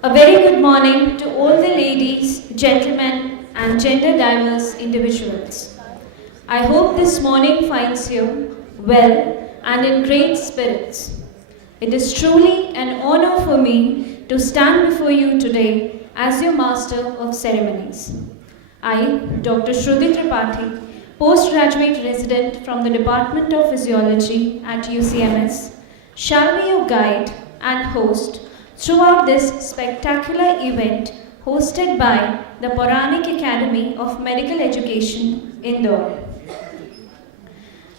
A very good morning to all the ladies, gentlemen, and gender diverse individuals. I hope this morning finds you well and in great spirits. It is truly an honor for me to stand before you today as your Master of Ceremonies. I, Dr. Shruti Tripathi, postgraduate resident from the Department of Physiology at UCMS, shall be your guide and host throughout this spectacular event hosted by the Pauranik Academy of Medical Education, Indore.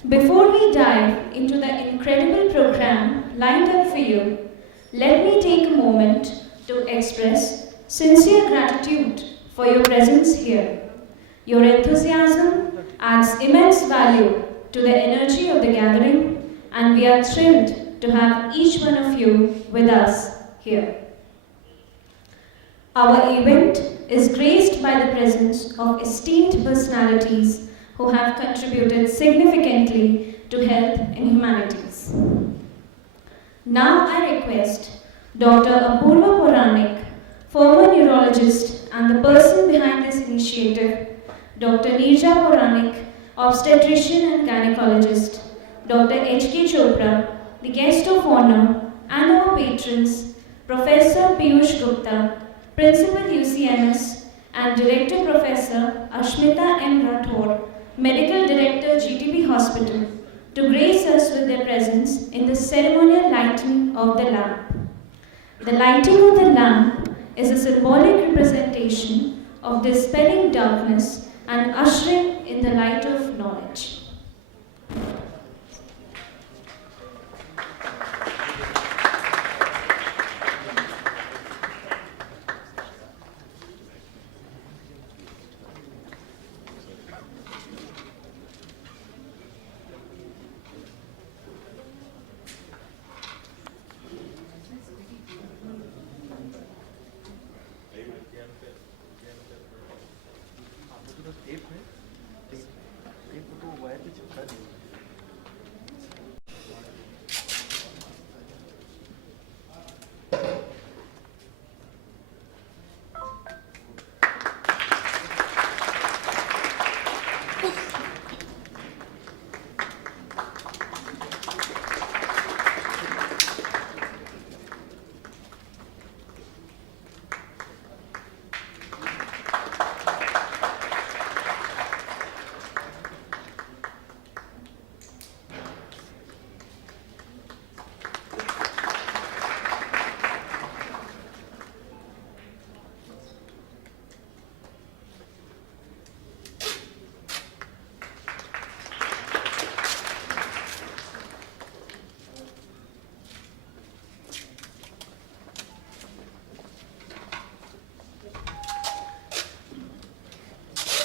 Before we dive into the incredible program lined up for you, let me take a moment to express sincere gratitude for your presence here. Your enthusiasm adds immense value to the energy of the gathering, and we are thrilled to have each one of you with us here. Our event is graced by the presence of esteemed personalities who have contributed significantly to health and humanities. Now I request Dr. Apoorva Pauranik, former neurologist and the person behind this initiative, Dr. Neerja Pauranik, obstetrician and gynecologist, Dr. H.K. Chopra, the guest of honor, and our patrons, Professor Piyush Gupta, Principal UCMS, and Director Professor Ashmita M Rathore, Medical Director GTB Hospital, to grace us with their presence in the ceremonial lighting of the lamp. The lighting of the lamp is a symbolic representation of dispelling darkness and ushering in the light of knowledge.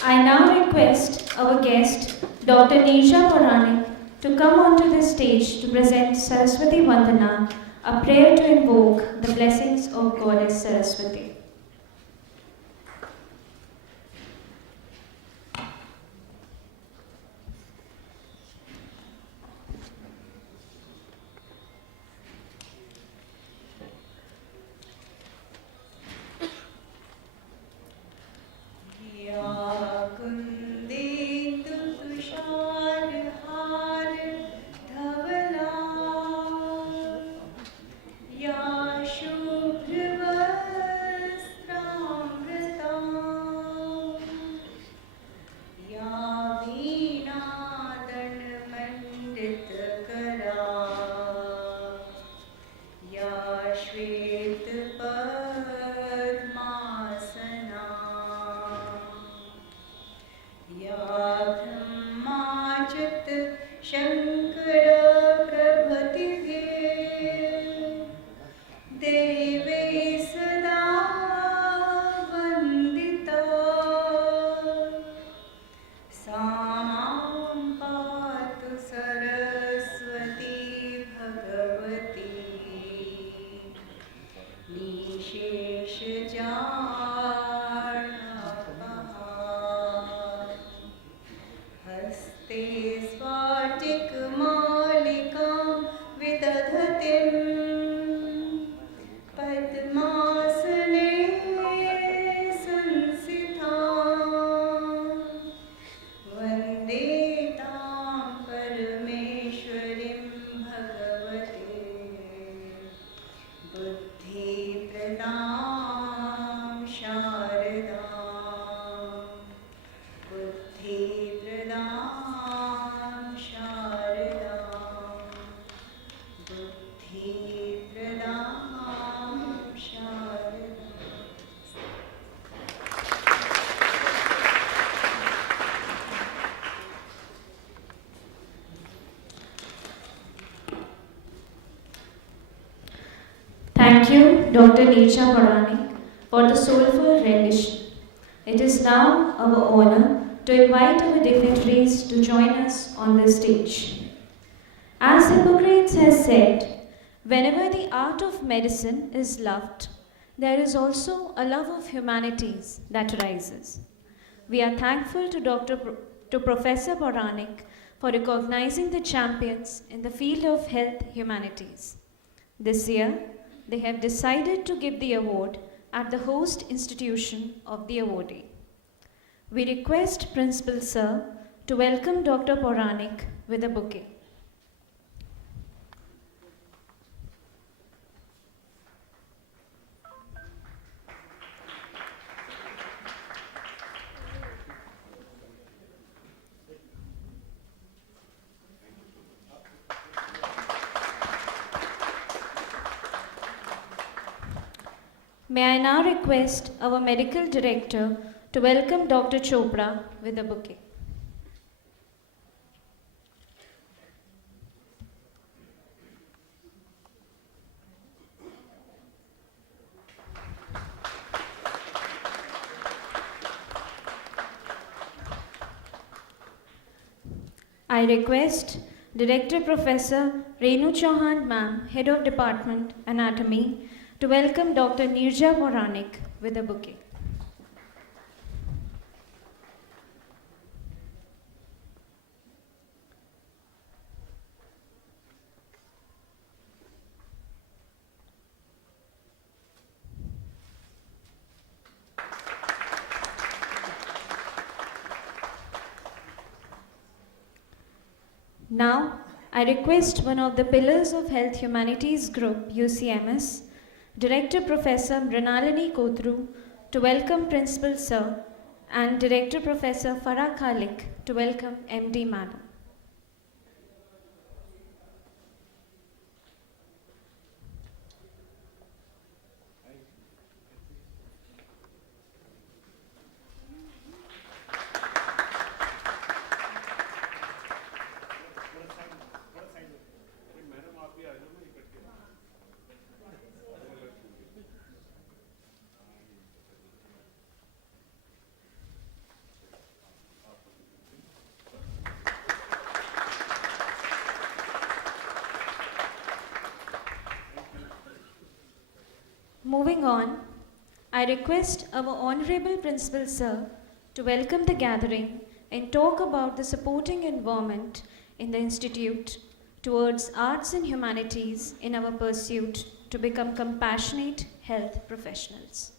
I now request our guest, Dr. Neerja Pauranik, to come onto the stage to present Saraswati Vandana, a prayer to invoke the blessings of Goddess Saraswati. Padmasan प्रदां शारदां बुद्धि प्रदां शारदां बुद्धि प्रदां शारदां. Thank you, Dr. Moolchand Hospital, for the soulful rendition. It is now our honor to invite our dignitaries to join us on the stage. As Hippocrates has said, whenever the art of medicine is loved, there is also a love of humanities that rises. We are thankful to Professor Pauranik for recognizing the champions in the field of health humanities. This year, they have decided to give the award at the host institution of the awardee. We request Principal Sir to welcome Dr. Pauranik with a bouquet. May I now request our Medical Director to welcome Dr. Chopra with a bouquet. I request Director Professor Renu Chauhan Ma'am, Head of Department Anatomy, to welcome Dr. Moolchand Pauranik with a bouquet. Now, I request one of the pillars of Health Humanities Group, UCMS, Director Professor Mrinalini Kotru, to welcome Principal Sir, and Director Professor Farah Khalik to welcome MD Madam. Moving on, I request our Honorable Principal Sir to welcome the gathering and talk about the supporting environment in the Institute towards arts and humanities in our pursuit to become compassionate health professionals.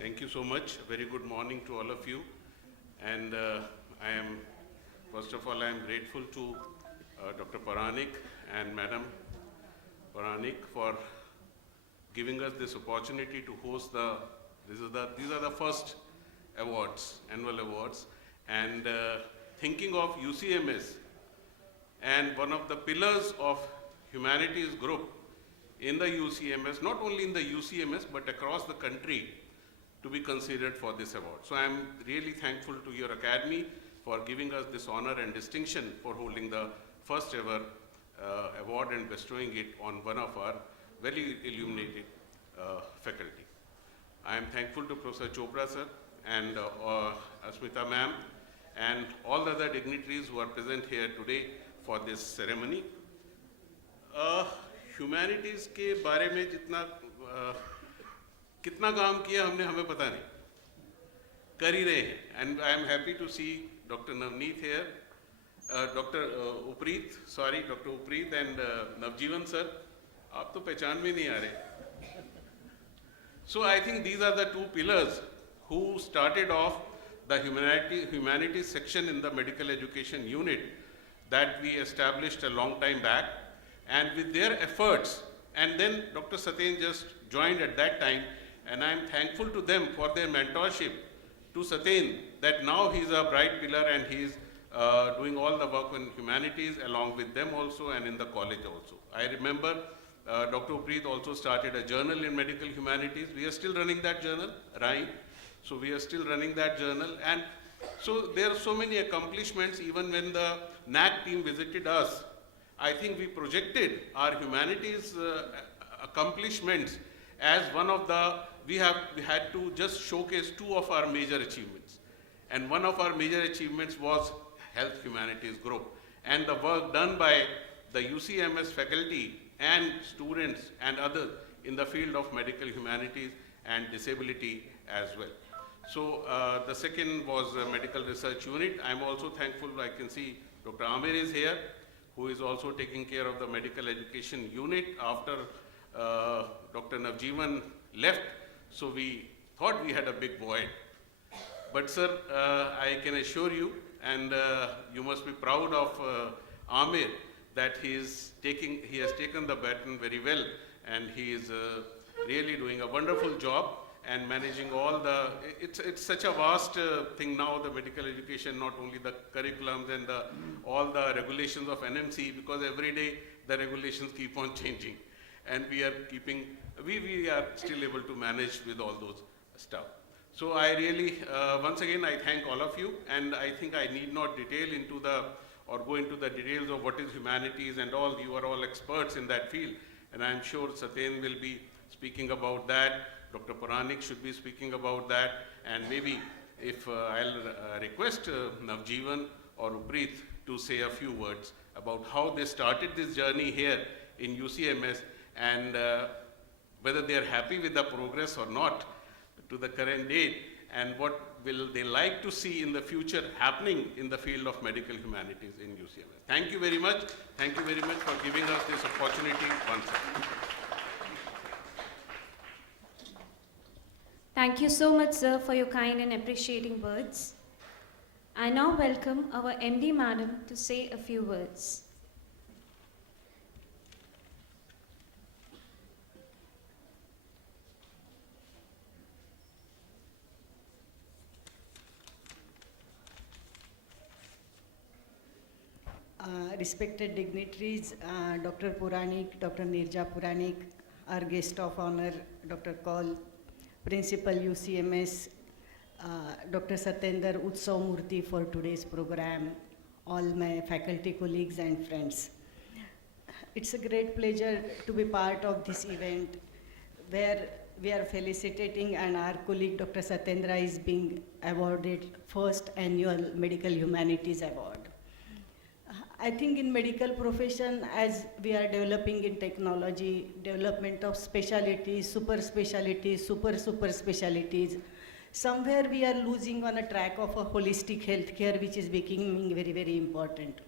Thank you so much. Very good morning to all of you. And first of all, I am grateful to Dr. Pauranik and Madam Pauranik for giving us this opportunity to host these are the first awards, annual awards, and thinking of UCMS and one of the pillars of Humanities Group in the UCMS, not only in the UCMS but across the country, to be considered for this award. So I am really thankful to your academy for giving us this honor and distinction for holding the first ever award and bestowing it on one of our very illuminated faculty. I am thankful to Professor Chopra sir and Ashmita ma'am and all the other dignitaries who are present here today for this ceremony. Humanities के बारे में कितना काम किया हमने हमें पता नहीं, कर ही रहे हैं. And I am happy to see Dr. Navneet here. Dr. Upreet and Navjeevan sir, आप तो पहचान में नहीं आ रहे. So I think these are the two pillars who started off the humanities section in the medical education unit that we established a long time back, and with their efforts, and then Dr. Satendra just joined at that time, and I'm thankful to them for their mentorship to Satendra, that now he's a bright pillar and he's doing all the work in humanities along with them also and in the college also. I remember Dr. Upreet also started a journal in medical humanities. We are still running that journal, right? So we are still running that journal, and so there are so many accomplishments. Even when the NAC team visited us, I think we projected our humanities accomplishments as one of the, we had to just showcase two of our major achievements. And one of our major achievements was Health Humanities Group, and the work done by the UCMS faculty and students and others in the field of medical humanities and disability as well. So the second was Medical Research Unit. I'm also thankful, I can see Dr. Amir is here, who is also taking care of the medical education unit after Dr. M.G.M left. So we thought we had a big void. But sir, I can assure you, and you must be proud of Amir, that he has taken the baton very well, and he is really doing a wonderful job and managing all the, it's such a vast thing now, the medical education, not only the curriculums and all the regulations of NMC, because every day the regulations keep on changing, and we are still able to manage with all those stuff. So I really, once again, I thank all of you, and I think I need not detail into or go into the details of what is humanities and all. You are all experts in that field, and I'm sure Satendra will be speaking about that. Dr. Pauranik should be speaking about that, and maybe if I'll request Navjeevan or Upreet to say a few words about how they started this journey here in UCMS, and whether they are happy with the progress or not to the current date, and what will they like to see in the future happening in the field of medical humanities in UCMS. Thank you very much. Thank you very much for giving us this opportunity once again. Thank you so much, sir, for your kind and appreciating words. I now welcome our MD Madam to say a few words. Respected dignitaries, Dr. Pauranik, Dr. Nirja Pauranik, our guest of honor, Dr. Kaul, Principal UCMS, Dr. Satendra Utsav Murthy for today's program, all my faculty colleagues and friends. It's a great pleasure to be part of this event where we are felicitating, and our colleague Dr. Satendra is being awarded first annual Medical Humanities Award. I think in medical profession, as we are developing in technology, development of specialties, super specialties, super specialties, somewhere we are losing on a track of a holistic healthcare, which is becoming very, very important.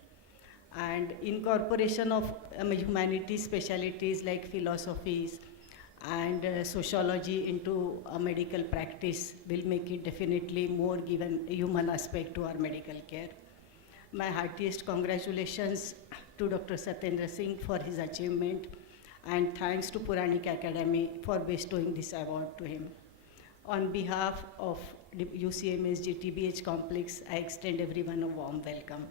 And incorporation of humanities specialties like philosophies and sociology into a medical practice will make it definitely more given a human aspect to our medical care. My heartiest congratulations to Dr. Satendra Singh for his achievement, and thanks to Pauranik Academy for bestowing this award to him. On behalf of the UCMS GTBH complex, I extend everyone a warm welcome,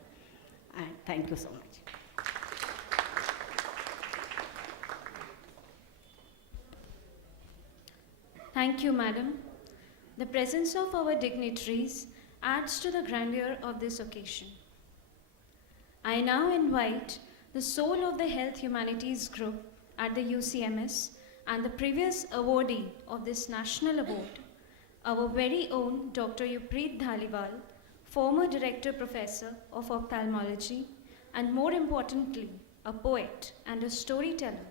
and thank you so much. Thank you, Madam. The presence of our dignitaries adds to the grandeur of this occasion. I now invite the soul of the Health Humanities Group at the UCMS and the previous awardee of this national award, our very own Dr. Upreet Dhaliwal, former Director Professor of Ophthalmology, and more importantly, a poet and a storyteller,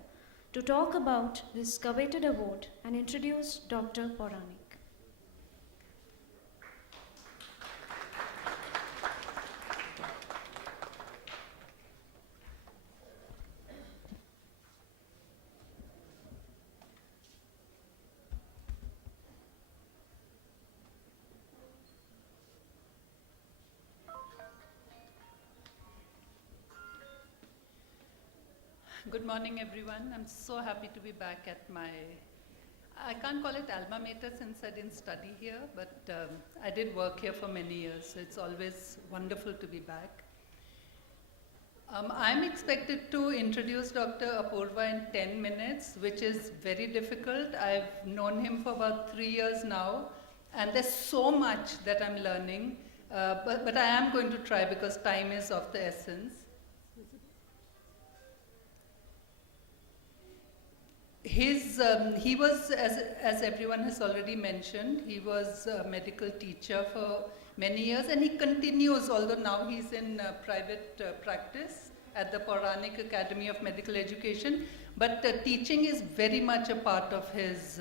to talk about this coveted award and introduce Dr. Pauranik. Good morning, everyone. I'm so happy to be back at my, I can't call it alma mater since I didn't study here, but I did work here for many years, so it's always wonderful to be back. I'm expected to introduce Dr. Apoorva in 10 minutes, which is very difficult. I've known him for about 3 years now, and there's so much that I'm learning, but I am going to try because time is of the essence. He was, as everyone has already mentioned, he was a medical teacher for many years, and he continues, although now he's in private practice at the Pauranik Academy of Medical Education. But teaching is very much a part of his,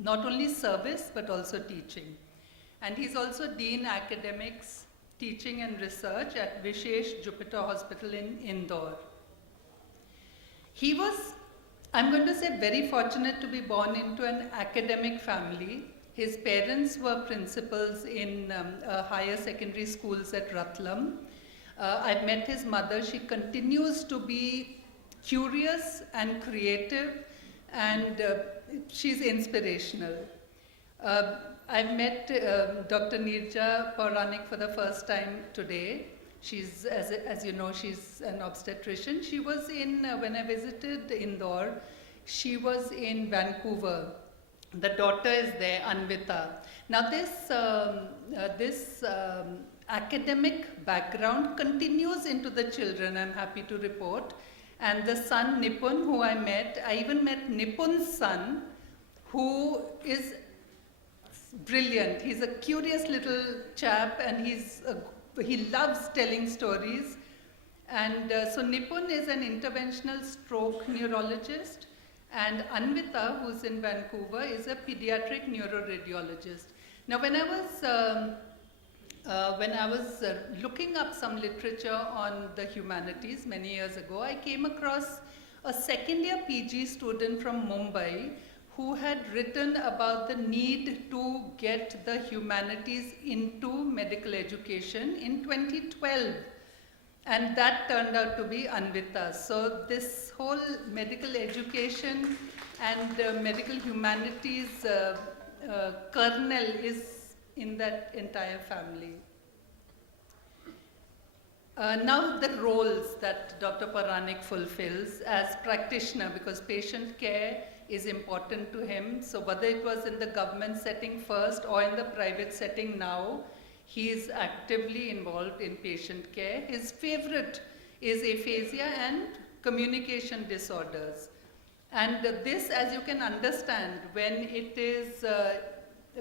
not only service, but also teaching. And he's also Dean Academics, Teaching and Research at Vishesh Jupiter Hospital in Indore. He was, I'm going to say, very fortunate to be born into an academic family. His parents were principals in higher secondary schools at Ratlam. I've met his mother. She continues to be curious and creative, and she's inspirational. I've met Dr. Neerja Pauranik for the first time today. She's, as you know, she's an obstetrician. She was in, when I visited Indore, she was in Vancouver. The daughter is there, Anvita. Now this academic background continues into the children, I'm happy to report. And the son, Nipun, who I met, I even met Nipun's son, who is brilliant. He's a curious little chap, and he loves telling stories. And so Nipun is an interventional stroke neurologist, and Anvita, who's in Vancouver, is a pediatric neuroradiologist. Now, when I was looking up some literature on the humanities many years ago, I came across a second-year PG student from Mumbai who had written about the need to get the humanities into medical education in 2012. And that turned out to be Anvita. So this whole medical education and medical humanities kernel is in that entire family. Now the roles that Dr. Pauranik fulfills as practitioner, because patient care is important to him. So whether it was in the government setting first or in the private setting now, he is actively involved in patient care. His favorite is aphasia and communication disorders. And this, as you can understand, when it is,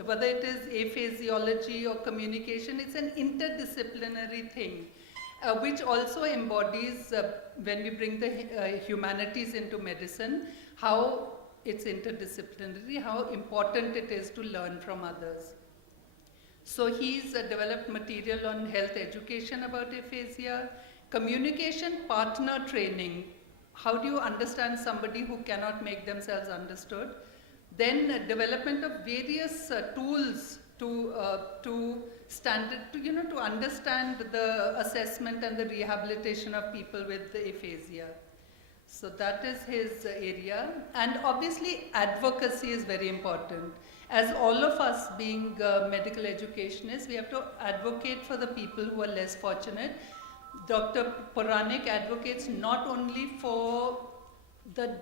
whether it is aphasiology or communication, it's an interdisciplinary thing, which also embodies, when we bring the humanities into medicine, how it's interdisciplinary, how important it is to learn from others. So he's developed material on health education about aphasia, communication partner training. How do you understand somebody who cannot make themselves understood? Then development of various tools to understand the assessment and the rehabilitation of people with the aphasia. So that is his area. And obviously advocacy is very important. As all of us being medical educationists, we have to advocate for the people who are less fortunate. Dr. Pauranik advocates not only for the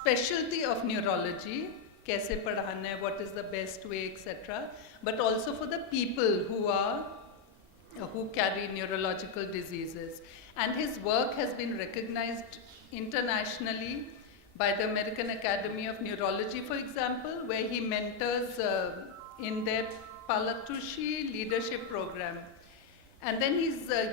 specialty of neurology, kaise padhana hai, what is the best way, etc., but also for the people who carry neurological diseases. And his work has been recognized internationally by the American Academy of Neurology, for example, where he mentors in their Palatushi leadership program. And then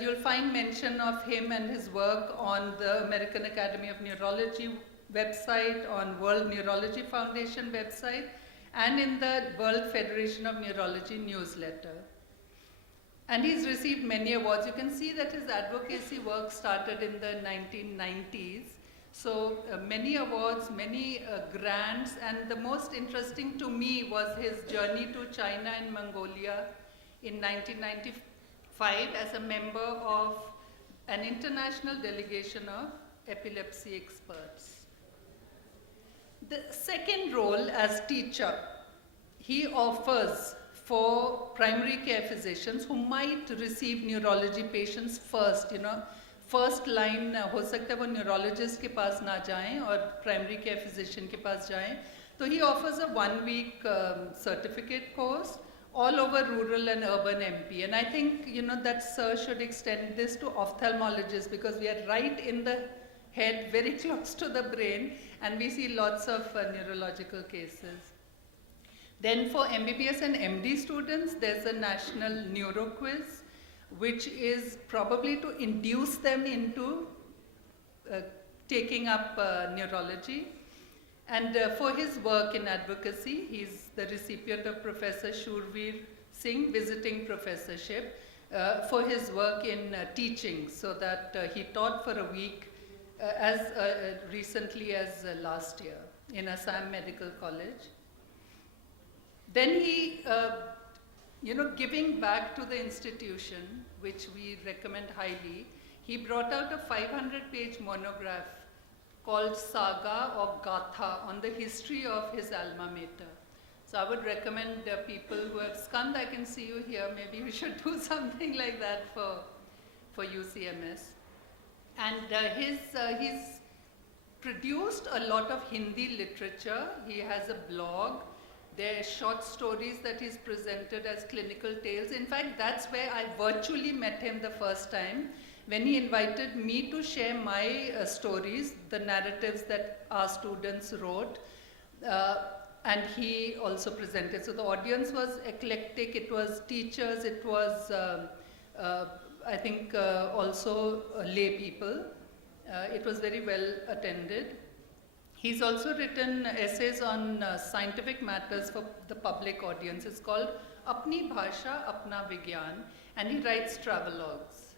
you'll find mention of him and his work on the American Academy of Neurology website, on World Neurology Foundation website, and in the World Federation of Neurology newsletter. And he's received many awards. You can see that his advocacy work started in the 1990s. So many awards, many grants, and the most interesting to me was his journey to China and Mongolia in 1995 as a member of an international delegation of epilepsy experts. The second role as teacher, he offers for primary care physicians who might receive neurology patients first, first line हो सकता है वो neurologist के पास ना जाएं और primary care physician के पास जाएं. So he offers a 1-week certificate course all over rural and urban MP. And I think, that Sir should extend this to ophthalmologists because we are right in the head, very close to the brain, and we see lots of neurological cases. Then for MBBS and MD students, there's a national neuro quiz, which is probably to induce them into taking up neurology. And for his work in advocacy, he's the recipient of Professor Shurveer Singh Visiting Professorship for his work in teaching, so that he taught for a week as recently as last year in Assam Medical College. Then he, giving back to the institution, which we recommend highly, he brought out a 500-page monograph called Saga or Gatha on the history of his alma mater. So I would recommend people who have Skand, I can see you here, maybe we should do something like that for UCMS. And he's produced a lot of Hindi literature. He has a blog. There are short stories that he's presented as clinical tales. In fact, that's where I virtually met him the first time, when he invited me to share my stories, the narratives that our students wrote, and he also presented. So the audience was eclectic. It was teachers, it was, I think, also lay people. It was very well attended. He's also written essays on scientific matters for the public audience. It's called Apni Bhasha, Apna Vigyan, and he writes travelogues.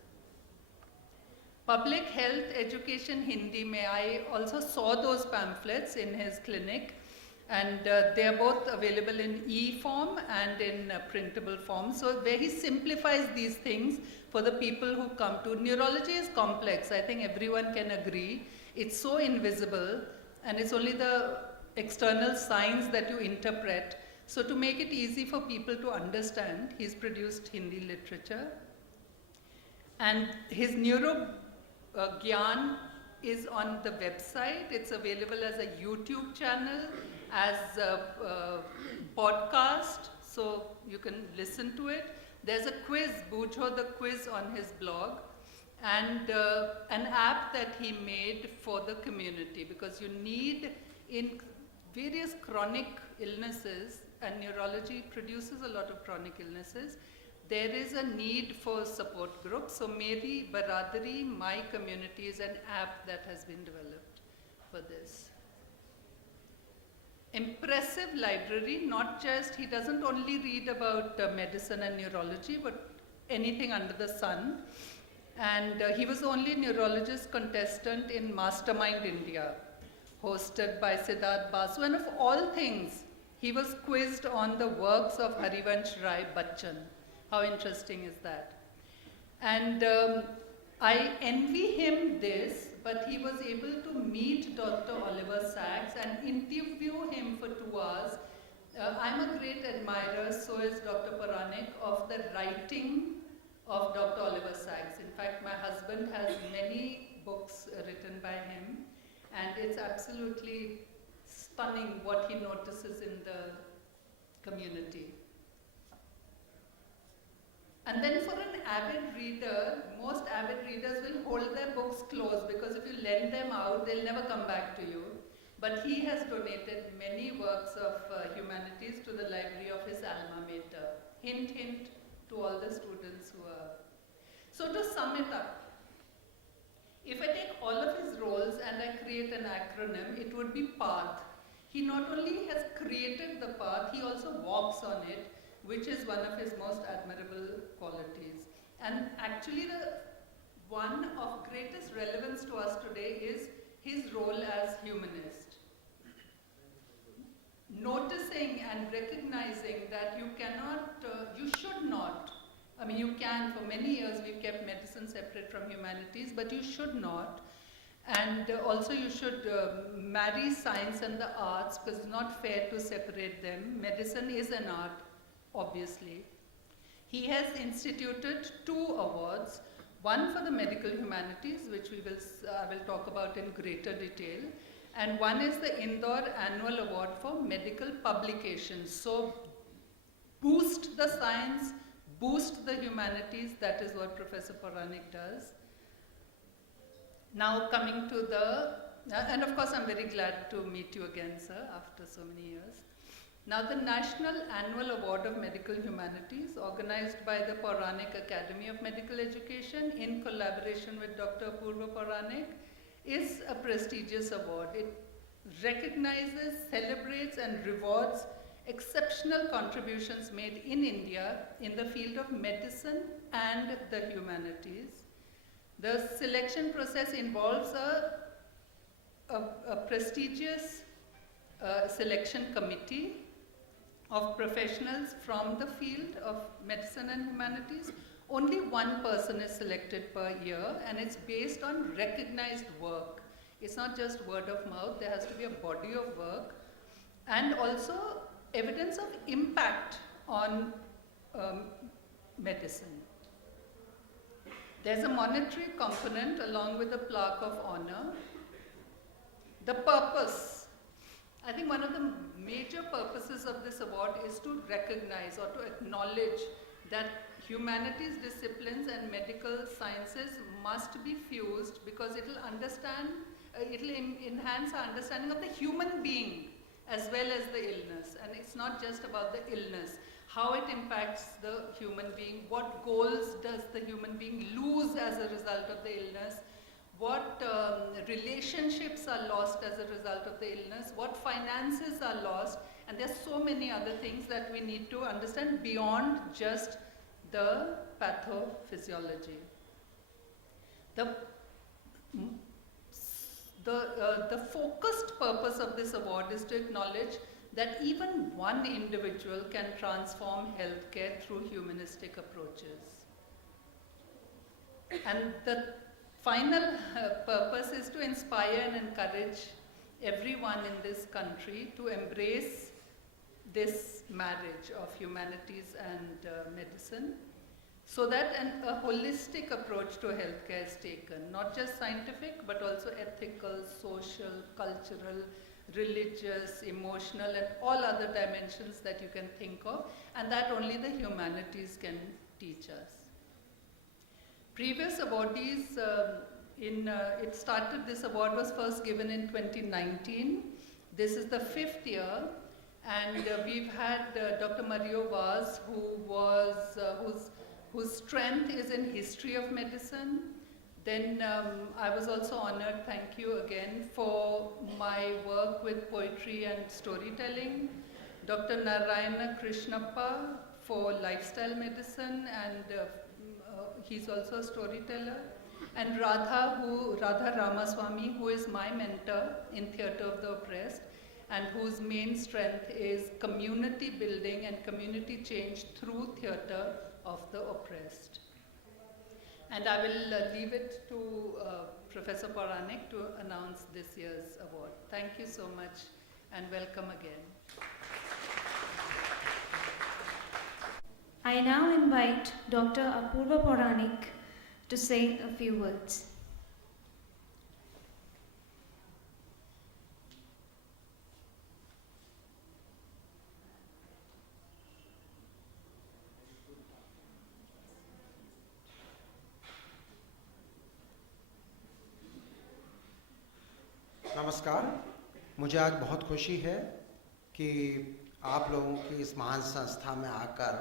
Public Health Education Hindi, I also saw those pamphlets in his clinic, and they are both available in e-form and in printable form. So where he simplifies these things for the people who come to. Neurology is complex, I think everyone can agree. It's so invisible, and it's only the external signs that you interpret. So to make it easy for people to understand, he's produced Hindi literature. And his Neuro Gyan is on the website. It's available as a YouTube channel, as a podcast, so you can listen to it. There's a quiz, Bujho the quiz, on his blog, and an app that he made for the community, because you need, in various chronic illnesses, and neurology produces a lot of chronic illnesses, there is a need for support groups. So Meri Baradari, My Community, is an app that has been developed for this. Impressive library, not just, he doesn't only read about medicine and neurology, but anything under the sun. And he was the only neurologist contestant in Mastermind India, hosted by Siddharth Basu. And of all things, he was quizzed on the works of Harivansh Rai Bachchan. How interesting is that? And I envy him this, but he was able to meet Dr. Oliver Sacks and interview him for 2 hours. I'm a great admirer, so is Dr. Pauranik, of the writing of Dr. Oliver Sacks. In fact, my husband has many books written by him, and it's absolutely stunning what he notices in the community. And then for an avid reader, most avid readers will hold their books close, because if you lend them out, they'll never come back to you. But he has donated many works of humanities to the library of his alma mater. Hint, hint to all the students who are. So to sum it up, if I take all of his roles and I create an acronym, it would be PATH. He not only has created the path, he also walks on it, which is one of his most admirable qualities. And actually the one of greatest relevance to us today is his role as humanist. Noticing and recognizing that you cannot, you should not, you can, for many years we've kept medicine separate from humanities, but you should not. And also you should marry science and the arts, because it's not fair to separate them. Medicine is an art, obviously. He has instituted 2 awards, one for the Medical Humanities, which I will talk about in greater detail, and one is the Indore Annual Award for Medical Publications. So boost the science, boost the humanities, that is what Professor Pauranik does. Now coming to and of course I'm very glad to meet you again, sir, after so many years. Now the National Annual Award of Medical Humanities, organized by the Pauranik Academy of Medical Education in collaboration with Dr. Apoorva Pauranik, is a prestigious award. It recognizes, celebrates and rewards exceptional contributions made in India in the field of medicine and the humanities. The selection process involves a prestigious selection committee of professionals from the field of medicine and humanities. Only one person is selected per year, and it's based on recognized work. It's not just word of mouth, there has to be a body of work, and also evidence of impact on medicine. There's a monetary component along with a plaque of honor. The purpose. I think one of the major purposes of this award is to recognize or to acknowledge that humanities disciplines and medical sciences must be fused, because it will enhance our understanding of the human being as well as the illness. And it's not just about the illness, how it impacts the human being, what goals does the human being lose as a result of the illness, what relationships are lost as a result of the illness, what finances are lost, and there's so many other things that we need to understand beyond just the pathophysiology. The focused purpose of this award is to acknowledge that even one individual can transform healthcare through humanistic approaches. And the final purpose is to inspire and encourage everyone in this country to embrace this marriage of humanities and medicine, so that a holistic approach to healthcare is taken, not just scientific, but also ethical, social, cultural, religious, emotional, and all other dimensions that you can think of, and that only the humanities can teach us. Previous awardees, this award was first given in 2019. This is the 5th year, and we've had Dr. Mario Vaz, whose strength is in history of medicine. Then I was also honored, thank you again, for my work with poetry and storytelling. Dr. Narayana Krishnappa for lifestyle medicine, and he's also a storyteller. And Radha Ramaswamy, who is my mentor in Theatre of the Oppressed, and whose main strength is community building and community change through theatre of the oppressed. And I will leave it to Professor Pauranik to announce this year's award. Thank you so much, and welcome again. I now invite Dr. Apoorva Pauranik to say a few words. नमस्कार, मुझे आज बहुत खुशी है कि आप लोगों की इस महान संस्था में आकर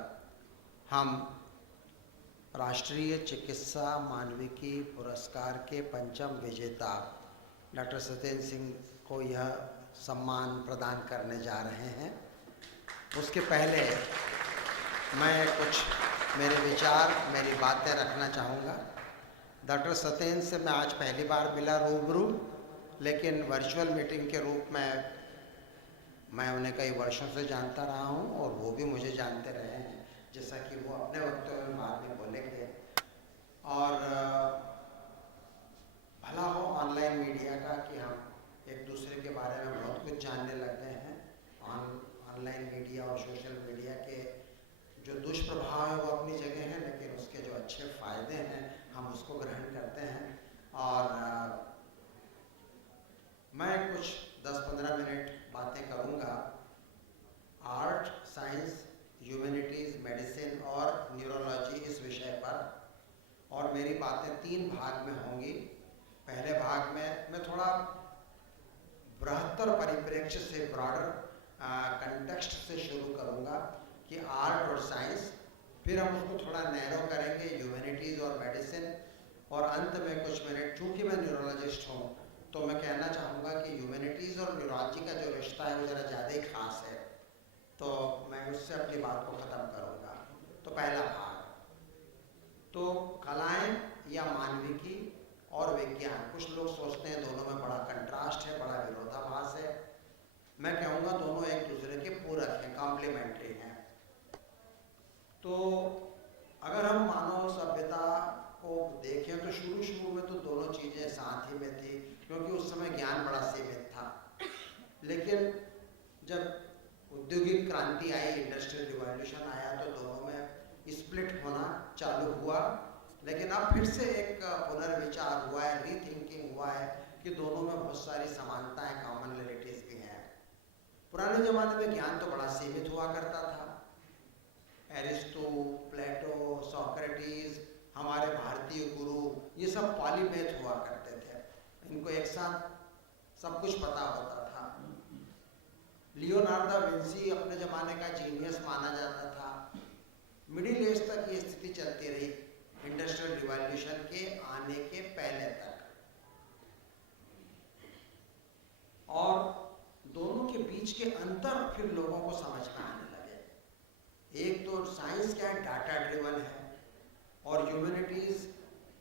हम राष्ट्रीय चिकित्सा मानविकी पुरस्कार के 5म विजेता डॉक्टर सतेंद्र सिंह को यह सम्मान प्रदान करने जा रहे हैं। उसके पहले मैं कुछ मेरे विचार, मेरी बातें रखना चाहूँगा। डॉक्टर सतेंद्र से मैं आज पहली बार मिला रूबरू, लेकिन वर्चुअल मीटिंग के रूप में मैं उन्हें कई वर्षों से जानता रहा हूं और वो भी मुझे जानते रहे हैं, जैसा कि वो अपने वक्त में बाद में बोलेंगे। और भला हो ऑनलाइन मीडिया का कि हम एक दूसरे के बारे में बहुत कुछ जानने लग गए हैं। ऑनलाइन मीडिया और सोशल मीडिया के जो दुष्प्रभाव है वो अपनी जगह हैं, लेकिन उसके जो अच्छे फ़ायदे हैं हम उसको ग्रहण करते हैं। और मैं कुछ 10-15 मिनट बातें करूँगा आर्ट, साइंस, ह्यूमैनिटीज़, मेडिसिन और न्यूरोलॉजी इस विषय पर, और मेरी बातें 3 भाग में होंगी। पहले भाग में मैं थोड़ा बृहत्तर परिप्रेक्ष्य से, ब्रॉडर कंटेक्स्ट से शुरू करूँगा कि आर्ट और साइंस, फिर हम उसको थोड़ा नैरो करेंगे ह्यूमैनिटीज़ और मेडिसिन, और अंत में कुछ मिनट, चूँकि मैं न्यूरोलॉजिस्ट हूँ तो मैं कहना चाहूँगा कि ह्यूमैनिटीज़ और न्यूरोलॉजी का जो रिश्ता है वो ज़रा ज़्यादा ही खास है, तो मैं उससे अपनी बात को ख़त्म करूँगा। तो पहला भाग, तो कलाएं या मानविकी और विज्ञान, कुछ लोग सोचते हैं दोनों में बड़ा कंट्रास्ट है, बड़ा विरोधाभास है। मैं कहूँगा दोनों एक दूसरे के पूरक हैं, कॉम्प्लीमेंट्री हैं। तो अगर हम मानव सभ्यता को देखें तो शुरू में तो दोनों चीज़ें साथ ही में थी, क्योंकि उस समय ज्ञान बड़ा सीमित था। लेकिन जब औद्योगिक क्रांति आई, इंडस्ट्रियल रिवॉल्यूशन आया, तो दोनों में स्प्लिट होना चालू हुआ। लेकिन अब फिर से एक पुनर्विचार हुआ है, रीथिंकिंग हुआ है कि दोनों में बहुत सारी समानताएं, कॉमनलिटीज़ भी हैं। पुराने ज़माने में ज्ञान तो बड़ा सीमित हुआ करता था। एरिस्टो, प्लेटो, सोक्रेटिस, हमारे भारतीय गुरु, ये सब पॉलीमेथ हुआ करते थे, इनको एक साथ सब कुछ पता होता था। लियोनार्डो विंसी अपने ज़माने का जीनियस माना जाता था। मिडिल एज तक ये स्थिति चलती रही, इंडस्ट्रियल रिवॉल्यूशन के आने के पहले तक। और दोनों के बीच के अंतर फिर लोगों को समझ में आने लगे। एक तो साइंस क्या है, डाटा ड्रिवन है, और ह्यूमैनिटीज़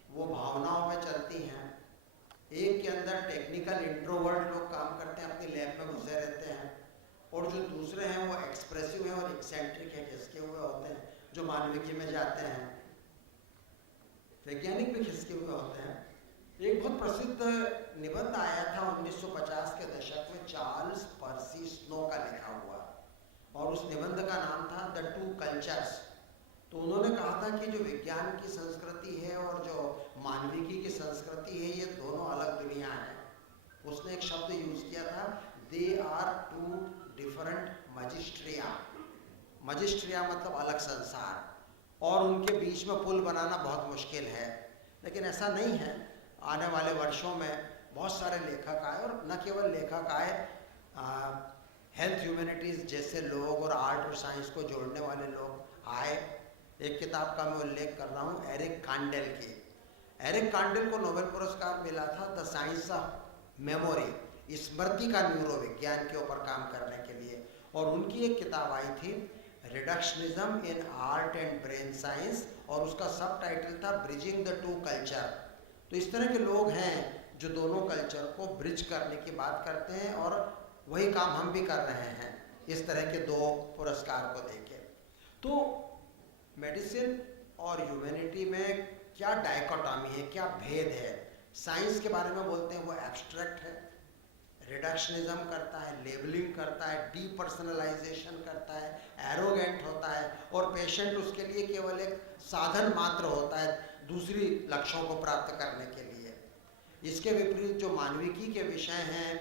वो भावनाओं में चलती हैं। एक के अंदर टेक्निकल इंट्रोवर्ट लोग काम करते हैं, अपनी लैब में घुसे रहते हैं, और जो दूसरे हैं वो एक्सप्रेसिव हैं और एक्सेंट्रिक है, खिसके हुए होते हैं, जो मानविकी में जाते हैं। वैज्ञानिक भी खिसके हुए होते हैं। एक बहुत प्रसिद्ध निबंध आया था 1950 के दशक में, चार्ल्स पर्सी स्नो का लिखा हुआ, और उस निबंध का नाम था द टू कल्चर्स। तो उन्होंने कहा था कि जो विज्ञान की संस्कृति है और जो मानविकी की संस्कृति है, ये दोनों अलग दुनिया है। उसने एक शब्द यूज किया था, दे आर टू डिफरेंट मजिस्ट्रिया। मजिस्ट्रिया मतलब अलग संसार, और उनके बीच में पुल बनाना बहुत मुश्किल है। लेकिन ऐसा नहीं है, आने वाले वर्षों में बहुत सारे लेखक आए, और न केवल लेखक आए, हेल्थ ह्यूमैनिटीज़ जैसे लोग और आर्ट और साइंस को जोड़ने वाले लोग आए। एक किताब का मैं उल्लेख कर रहा हूँ, एरिक कांडेल की। एरिक कांडेल को नोबेल पुरस्कार मिला था द साइंस ऑफ मेमोरी, स्मृति का न्यूरोविज्ञान के ऊपर काम करने के लिए। और उनकी एक किताब आई थी, reductionism in art and brain science, और उसका सब टाइटल था ब्रिजिंग द टू कल्चर। तो इस तरह के लोग हैं जो दोनों कल्चर को ब्रिज करने की बात करते हैं, और वही काम हम भी कर रहे हैं इस तरह के 2 पुरस्कार को देके। तो मेडिसिन और ह्यूमैनिटी में क्या डायकोटॉमी है, क्या भेद है? साइंस के बारे में बोलते हैं वो एब्स्ट्रैक्ट है, रिडक्शनिज्म करता है, लेबलिंग करता है, डीपर्सनलाइजेशन करता है, एरोगेंट होता है, और पेशेंट उसके लिए केवल एक साधन मात्र होता है दूसरी लक्ष्यों को प्राप्त करने के लिए। इसके विपरीत जो मानविकी के विषय हैं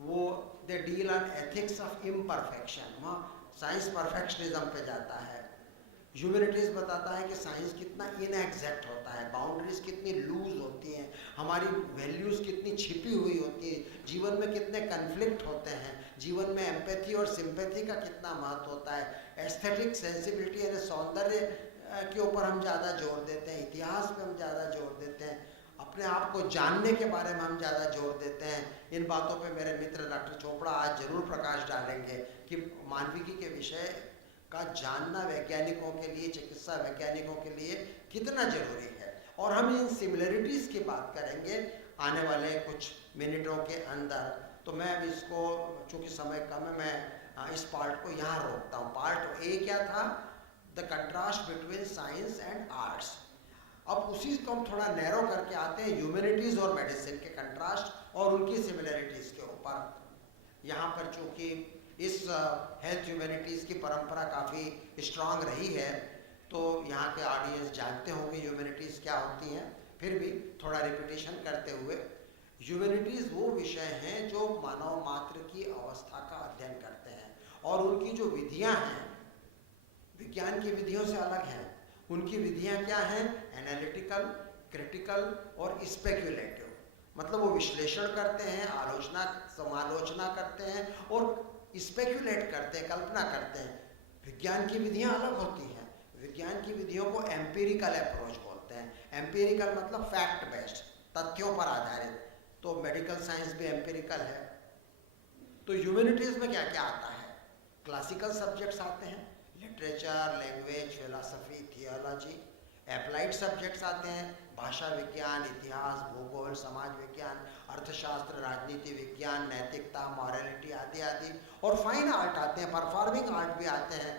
वो they deal on ethics of imperfection, वहाँ साइंस परफेक्शनिज्म पे जाता है। ह्यूमैनिटीज़ बताता है कि साइंस कितना इनएग्जैक्ट होता है, बाउंड्रीज कितनी लूज होती हैं, हमारी वैल्यूज़ कितनी छिपी हुई होती है, जीवन में कितने कन्फ्लिक्ट होते हैं, जीवन में एम्पैथी और सिंपैथी का कितना महत्व होता है, एस्थेटिक सेंसिबिलिटी यानी सौंदर्य के ऊपर हम ज़्यादा जोर देते हैं, इतिहास पे हम ज़्यादा जोर देते हैं, अपने आप को जानने के बारे में हम ज़्यादा जोर देते हैं। इन बातों पे मेरे मित्र डॉक्टर चोपड़ा आज जरूर प्रकाश डालेंगे कि मानविकी के विषय का जानना वैज्ञानिकों के लिए, चिकित्सा वैज्ञानिकों के लिए कितना जरूरी है। और हम इन सिमिलरिटीज़ की बात करेंगे आने वाले कुछ मिनटों के अंदर। तो मैं अब इसको, चूँकि समय कम है, मैं इस पार्ट को यहाँ रोकता हूँ। पार्ट ए क्या था? The contrast between science and arts. अब उसी को हम थोड़ा नैरो करके आते हैं ह्यूमैनिटीज़ और मेडिसिन के कंट्रास्ट और उनकी सिमिलरिटीज़ के ऊपर। यहाँ पर चूँकि इस हेल्थ ह्यूमैनिटीज़ की परंपरा काफ़ी स्ट्रांग रही है, तो यहाँ के ऑडियंस जानते होंगे ह्यूमैनिटीज़ क्या होती हैं, फिर भी थोड़ा रिपीटेशन करते हुए, ह्यूमैनिटीज़ वो विषय हैं जो मानव मात्र की अवस्था का अध्ययन करते हैं और उनकी जो विधियाँ हैं विज्ञान की विधियों से अलग हैं। उनकी विधियाँ क्या हैं? एनालिटिकल, क्रिटिकल और स्पेक्युलेटिव। मतलब वो विश्लेषण करते हैं, आलोचना समालोचना करते हैं और स्पेक्युलेट करते हैं, कल्पना करते हैं। विज्ञान की विधियाँ अलग होती हैं। विज्ञान की विधियों को एम्पिरिकल अप्रोच बोलते हैं। एम्पिरिकल मतलब फैक्ट बेस्ड, तथ्यों पर आधारित। तो मेडिकल साइंस भी एम्पिरिकल है। तो ह्यूमैनिटीज़ में क्या क्या आता है? क्लासिकल सब्जेक्ट्स आते हैं, literature, language, philosophy, theology. Applied subjects आते हैं, भाषा विज्ञान, इतिहास, भूगोल, समाज विज्ञान, अर्थशास्त्र, राजनीति विज्ञान, नैतिकता, मॉरलिटी आदि आदि। और फाइन आर्ट आते हैं, परफॉर्मिंग आर्ट भी आते हैं,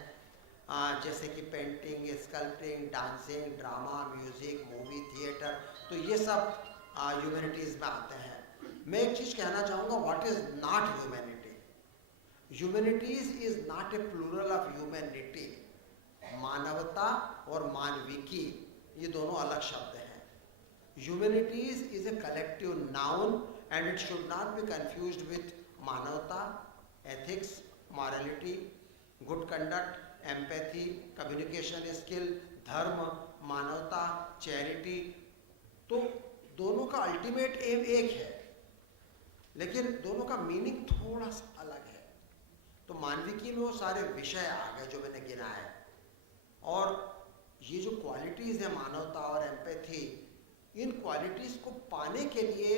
जैसे कि painting, sculpting, dancing, drama, music, movie, theatre. तो ये सब ह्यूमैनिटीज़ में आते हैं। मैं एक चीज़ कहना चाहूँगा, what is not humanity? Humanities is not a plural of humanity. मानवता और मानविकी ये दोनों अलग शब्द हैं। Humanities is a collective noun and it should not be confused with manavta, ethics, morality, good conduct, empathy, communication skill, dharma, manavta, charity. तो दोनों का अल्टीमेट एम एक है, लेकिन दोनों का मीनिंग थोड़ा सा अलग है। तो मानविकी में वो सारे विषय आ गए जो मैंने गिनाए। और ये जो क्वालिटीज़ हैं, मानवता और एम्पैथी, इन क्वालिटीज़ को पाने के लिए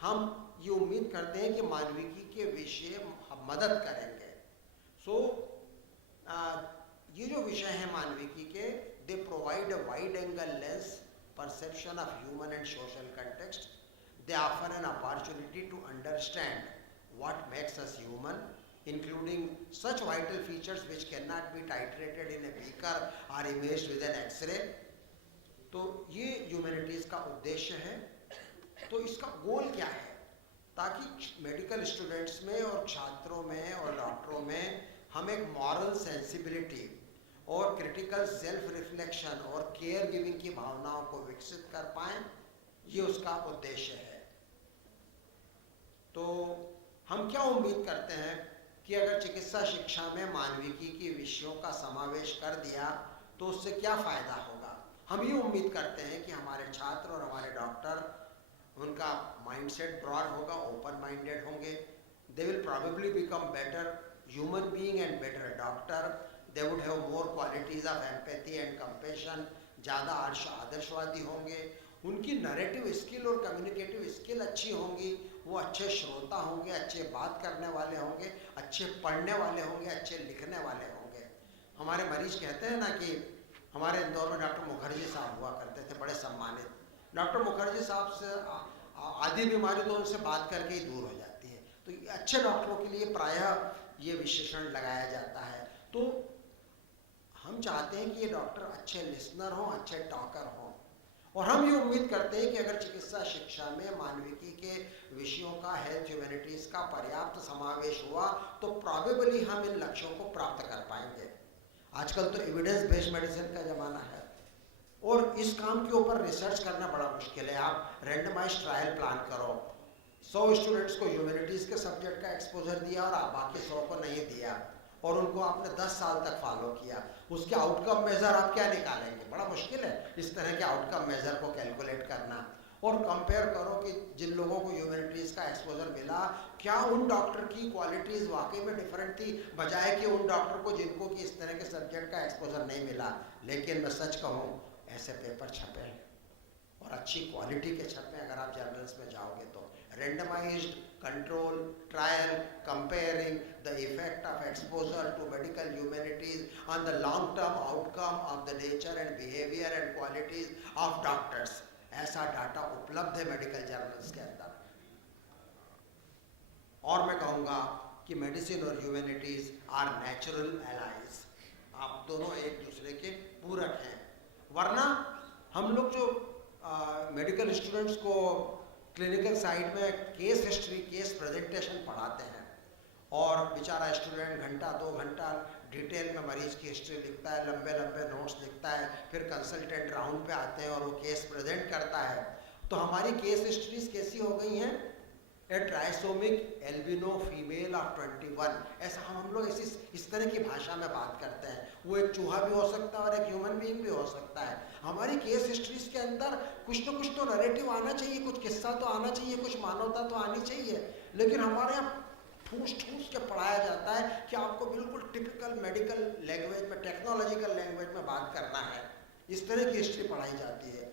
हम ये उम्मीद करते हैं कि मानविकी के विषय मदद करेंगे। सो ये जो विषय हैं मानविकी के, they provide a wide angle lens perception of human and social context. They offer an opportunity to understand what makes us human, including such vital features which cannot be titrated in a beaker or imaged with an X-ray. तो ये humanities का उद्देश्य है। तो इसका गोल क्या है? ताकि मेडिकल स्टूडेंट्स में और छात्रों में और डॉक्टरों में हम एक मॉरल सेंसिबिलिटी और क्रिटिकल सेल्फ रिफ्लेक्शन और केयर गिविंग की भावनाओं को विकसित कर पाएं, ये उसका उद्देश्य है। तो हम क्या उम्मीद करते हैं कि अगर चिकित्सा शिक्षा में मानविकी के विषयों का समावेश कर दिया तो उससे क्या फ़ायदा होगा? हम ये उम्मीद करते हैं कि हमारे छात्र और हमारे डॉक्टर, उनका माइंडसेट ब्रॉड होगा, ओपन माइंडेड होंगे। They will probably become better human being and better doctor. They would have more qualities of empathy and compassion. ज़्यादा आदर्शवादी होंगे, उनकी नरेटिव स्किल और कम्युनिकेटिव स्किल अच्छी होंगी, वो अच्छे श्रोता होंगे, अच्छे बात करने वाले होंगे, अच्छे पढ़ने वाले होंगे, अच्छे लिखने वाले होंगे। हमारे मरीज कहते हैं ना कि हमारे इंदौर में डॉक्टर मुखर्जी साहब हुआ करते थे, बड़े सम्मानित। डॉक्टर मुखर्जी साहब से आधी बीमारी तो उनसे बात करके ही दूर हो जाती है। तो अच्छे डॉक्टरों के लिए प्रायः ये विशेषण लगाया जाता है। तो हम चाहते हैं कि ये डॉक्टर अच्छे लिसनर हों, अच्छे टॉकर हों। और हम ये उम्मीद करते हैं कि अगर चिकित्सा शिक्षा में मानविकी के विषयों का, हेल्थ ह्यूमैनिटीज़ का पर्याप्त समावेश हुआ तो प्रॉबेबली हम इन लक्ष्यों को प्राप्त कर पाएंगे। आजकल तो एविडेंस बेस्ड मेडिसिन का ज़माना है और इस काम के ऊपर रिसर्च करना बड़ा मुश्किल है। आप रैंडमाइज्ड ट्रायल प्लान करो, 100 स्टूडेंट्स को ह्यूमैनिटीज़ के सब्जेक्ट का एक्सपोजर दिया और आप बाकी 100 को नहीं दिया और उनको आपने 10 साल तक फॉलो किया, उसके आउटकम मेज़र आप क्या निकालेंगे? बड़ा मुश्किल है इस तरह के आउटकम मेज़र को कैलकुलेट करना। और कंपेयर करो कि जिन लोगों को ह्यूमैनिटीज़ का एक्सपोजर मिला, क्या उन डॉक्टर की क्वालिटीज़ वाकई में डिफरेंट थी बजाय कि उन डॉक्टर को जिनको कि इस तरह के सब्जेक्ट का एक्सपोजर नहीं मिला। लेकिन मैं सच कहूँ, ऐसे पेपर छपे और अच्छी क्वालिटी के छपे, अगर आप जर्नल्स में जाओगे तो randomized control trial comparing the effect of exposure to medical humanities on the long term outcome of the nature and behavior and qualities of doctors, ऐसा डाटा उपलब्ध है मेडिकल जर्नल्स के अंदर। और मैं कहूँगा कि मेडिसिन और ह्यूमैनिटीज़ आर नेचुरल एलाइज। आप दोनों एक दूसरे के पूरक हैं। वरना हम लोग जो मेडिकल स्टूडेंट्स को क्लिनिकल साइड में केस हिस्ट्री, केस प्रेजेंटेशन पढ़ाते हैं और बेचारा स्टूडेंट घंटा 2 घंटा डिटेल में मरीज की हिस्ट्री लिखता है, लंबे लंबे नोट्स लिखता है, फिर कंसल्टेंट राउंड पे आते हैं और वो केस प्रेजेंट करता है। तो हमारी केस हिस्ट्रीज कैसी हो गई हैं? ए ट्राइसोमिक एल्बिनो फीमेल ऑफ 21, ऐसा हम लोग इस तरह की भाषा में बात करते हैं। वो एक चूहा भी हो सकता है और एक ह्यूमन बीइंग भी हो सकता है। हमारी केस हिस्ट्रीज के अंदर कुछ न कुछ तो नैरेटिव आना चाहिए, कुछ किस्सा तो आना चाहिए, कुछ मानवता तो आनी चाहिए, लेकिन हमारे यहाँ ठूस के पढ़ाया जाता है कि आपको बिल्कुल टिपिकल मेडिकल लैंग्वेज में, टेक्नोलॉजिकल लैंग्वेज में बात करना है। इस तरह की हिस्ट्री पढ़ाई जाती है।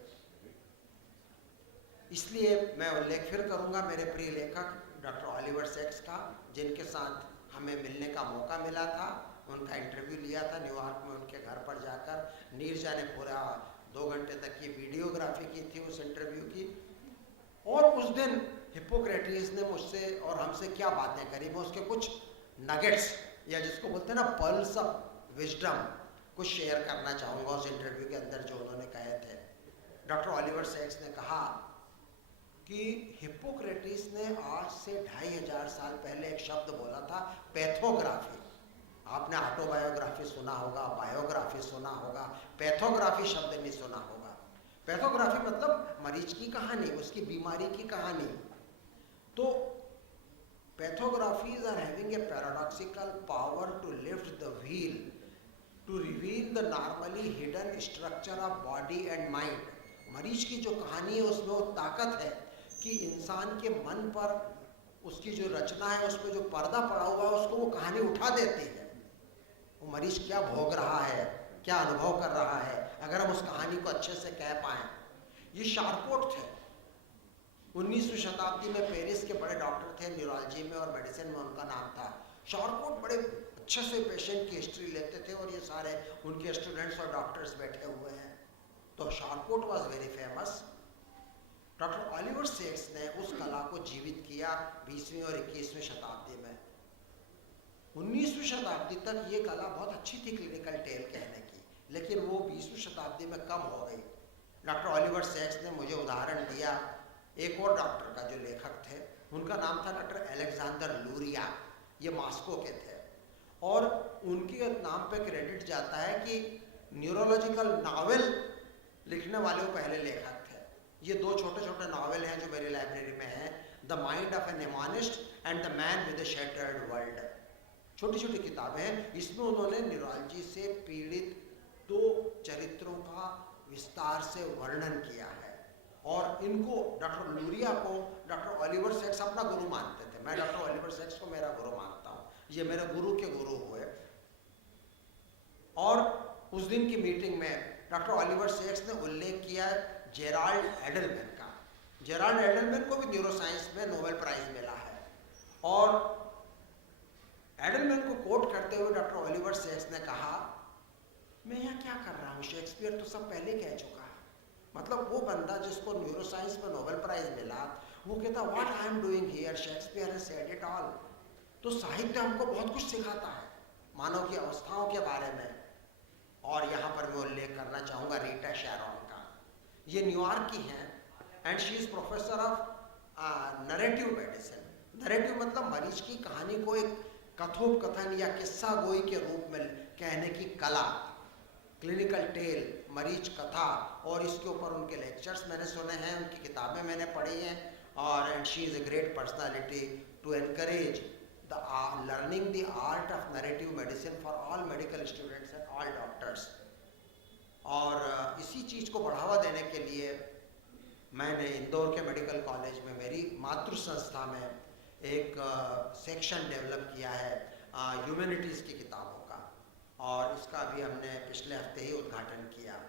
इसलिए मैं उल्लेख फिर करूंगा मेरे प्रिय लेखक डॉक्टर ऑलिवर सैक्स का, जिनके साथ हमें मिलने का मौका मिला था। उनका इंटरव्यू लिया था न्यूयॉर्क में, उनके घर पर जाकर। नीरजा ने पूरा 2 घंटे तक की वीडियोग्राफी की थी उस इंटरव्यू की। और उस दिन हिप्पोक्रेटिस ने मुझसे और हमसे क्या बातें करी, मैं उसके कुछ नगेट्स या जिसको बोलते हैं ना पर्ल्स ऑफ विजडम कुछ शेयर करना चाहूँगा उस इंटरव्यू के अंदर जो उन्होंने कहे थे। डॉक्टर ऑलिवर सैक्स ने कहा कि हिप्पोक्रेटिस ने आज से 2500 साल पहले एक शब्द बोला था, पैथोग्राफी। आपने ऑटोबायोग्राफी सुना होगा, बायोग्राफी सुना होगा, पैथोग्राफी शब्द नहीं सुना होगा। पैथोग्राफी मतलब मरीज की कहानी, उसकी बीमारी की कहानी। तो pathographies are having a paradoxical power to lift the wheel, to reveal the normally hidden structure of body and mind. मरीज की जो कहानी है उसमें वो ताकत है कि इंसान के मन पर उसकी जो रचना है, उस पर जो पर्दा पड़ा हुआ है, उसको वो कहानी उठा देती है। वो मरीज क्या भोग रहा है, क्या अनुभव कर रहा है, अगर हम उस कहानी को अच्छे से कह पाएं। ये शार्कोट थे, 19वीं शताब्दी में पेरिस के बड़े डॉक्टर थे, न्यूरोलॉजी में और मेडिसिन में उनका नाम था। शार्कोट बड़े अच्छे से पेशेंट की हिस्ट्री लेते थे और ये सारे उनके स्टूडेंट्स और डॉक्टर्स बैठे हुए हैं। तो Charcot was very famous. Doctor Oliver Sacks ने उस कला को जीवित किया 20वीं और 21वीं शताब्दी में। 19वीं शताब्दी तक ये कला बहुत अच्छी थी क्लिनिकल टेल कहने की, लेकिन वो 20वीं शताब्दी में कम हो गई। डॉक्टर ऑलिवर सैक्स ने मुझे उदाहरण दिया एक और डॉक्टर का जो लेखक थे, उनका नाम था डॉक्टर अलेक्जेंडर लूरिया। ये मॉस्को के थे और उनके नाम पे क्रेडिट जाता है कि न्यूरोलॉजिकल नावल लिखने वाले वो पहले लेखक थे। ये 2 छोटे छोटे नावल हैं जो मेरी लाइब्रेरी में हैं, the mind of a mnemonist and the man with a shattered world. छोटी छोटी किताबें हैं। इसमें उन्होंने न्यूरोलॉजी से पीड़ित 2 चरित्रों का विस्तार से वर्णन किया है और इनको डॉक्टर लूरिया को डॉक्टर ऑलिवर सैक्स अपना गुरु मानते थे। मैं डॉक्टर ऑलिवर सैक्स को मेरा गुरु मानता हूँ, ये मेरे गुरु के गुरु हुए। और उस दिन की मीटिंग में डॉक्टर ऑलिवर सैक्स ने उल्लेख किया जेराल्ड एडलमैन का। जेराल्ड एडलमैन को भी न्यूरोसाइंस में नोबेल प्राइज मिला है और एडलमैन को कोट करते हुए डॉक्टर ऑलिवर सैक्स ने कहा, मैं यहाँ क्या कर रहा हूँ, शेक्सपियर तो सब पहले कह चुका है। मतलब वो बंदा जिसको न्यूरोसाइंस में नोबेल प्राइज मिला, वो कहता what I am doing here, Shakespeare has said it all. तो साहित्य हमको बहुत कुछ सिखाता है मानव की अवस्थाओं के बारे में। और यहाँ पर मैं उल्लेख करना चाहूँगा रीटा शैरोन का। ये न्यूयॉर्क की हैं and she is professor of narrative medicine. Narrative मतलब मरीज की कहानी को एक कथोपकथन या किस्सा गोई के रूप में कहने की कला, क्लिनिकल टेल, मरीज कथा, और इसके ऊपर उनके लेक्चर्स मैंने सुने हैं, उनकी किताबें मैंने पढ़ी हैं। और and she is a great personality to encourage learning the art of narrative medicine for all medical students and all doctors। और इसी चीज़ को बढ़ावा देने के लिए मैंने इंदौर के मेडिकल कॉलेज में मेरी मातृ संस्था में एक सेक्शन डेवलप किया है ह्यूमैनिटीज़ की किताबों का, और इसका भी हमने पिछले हफ्ते ही उद्घाटन किया।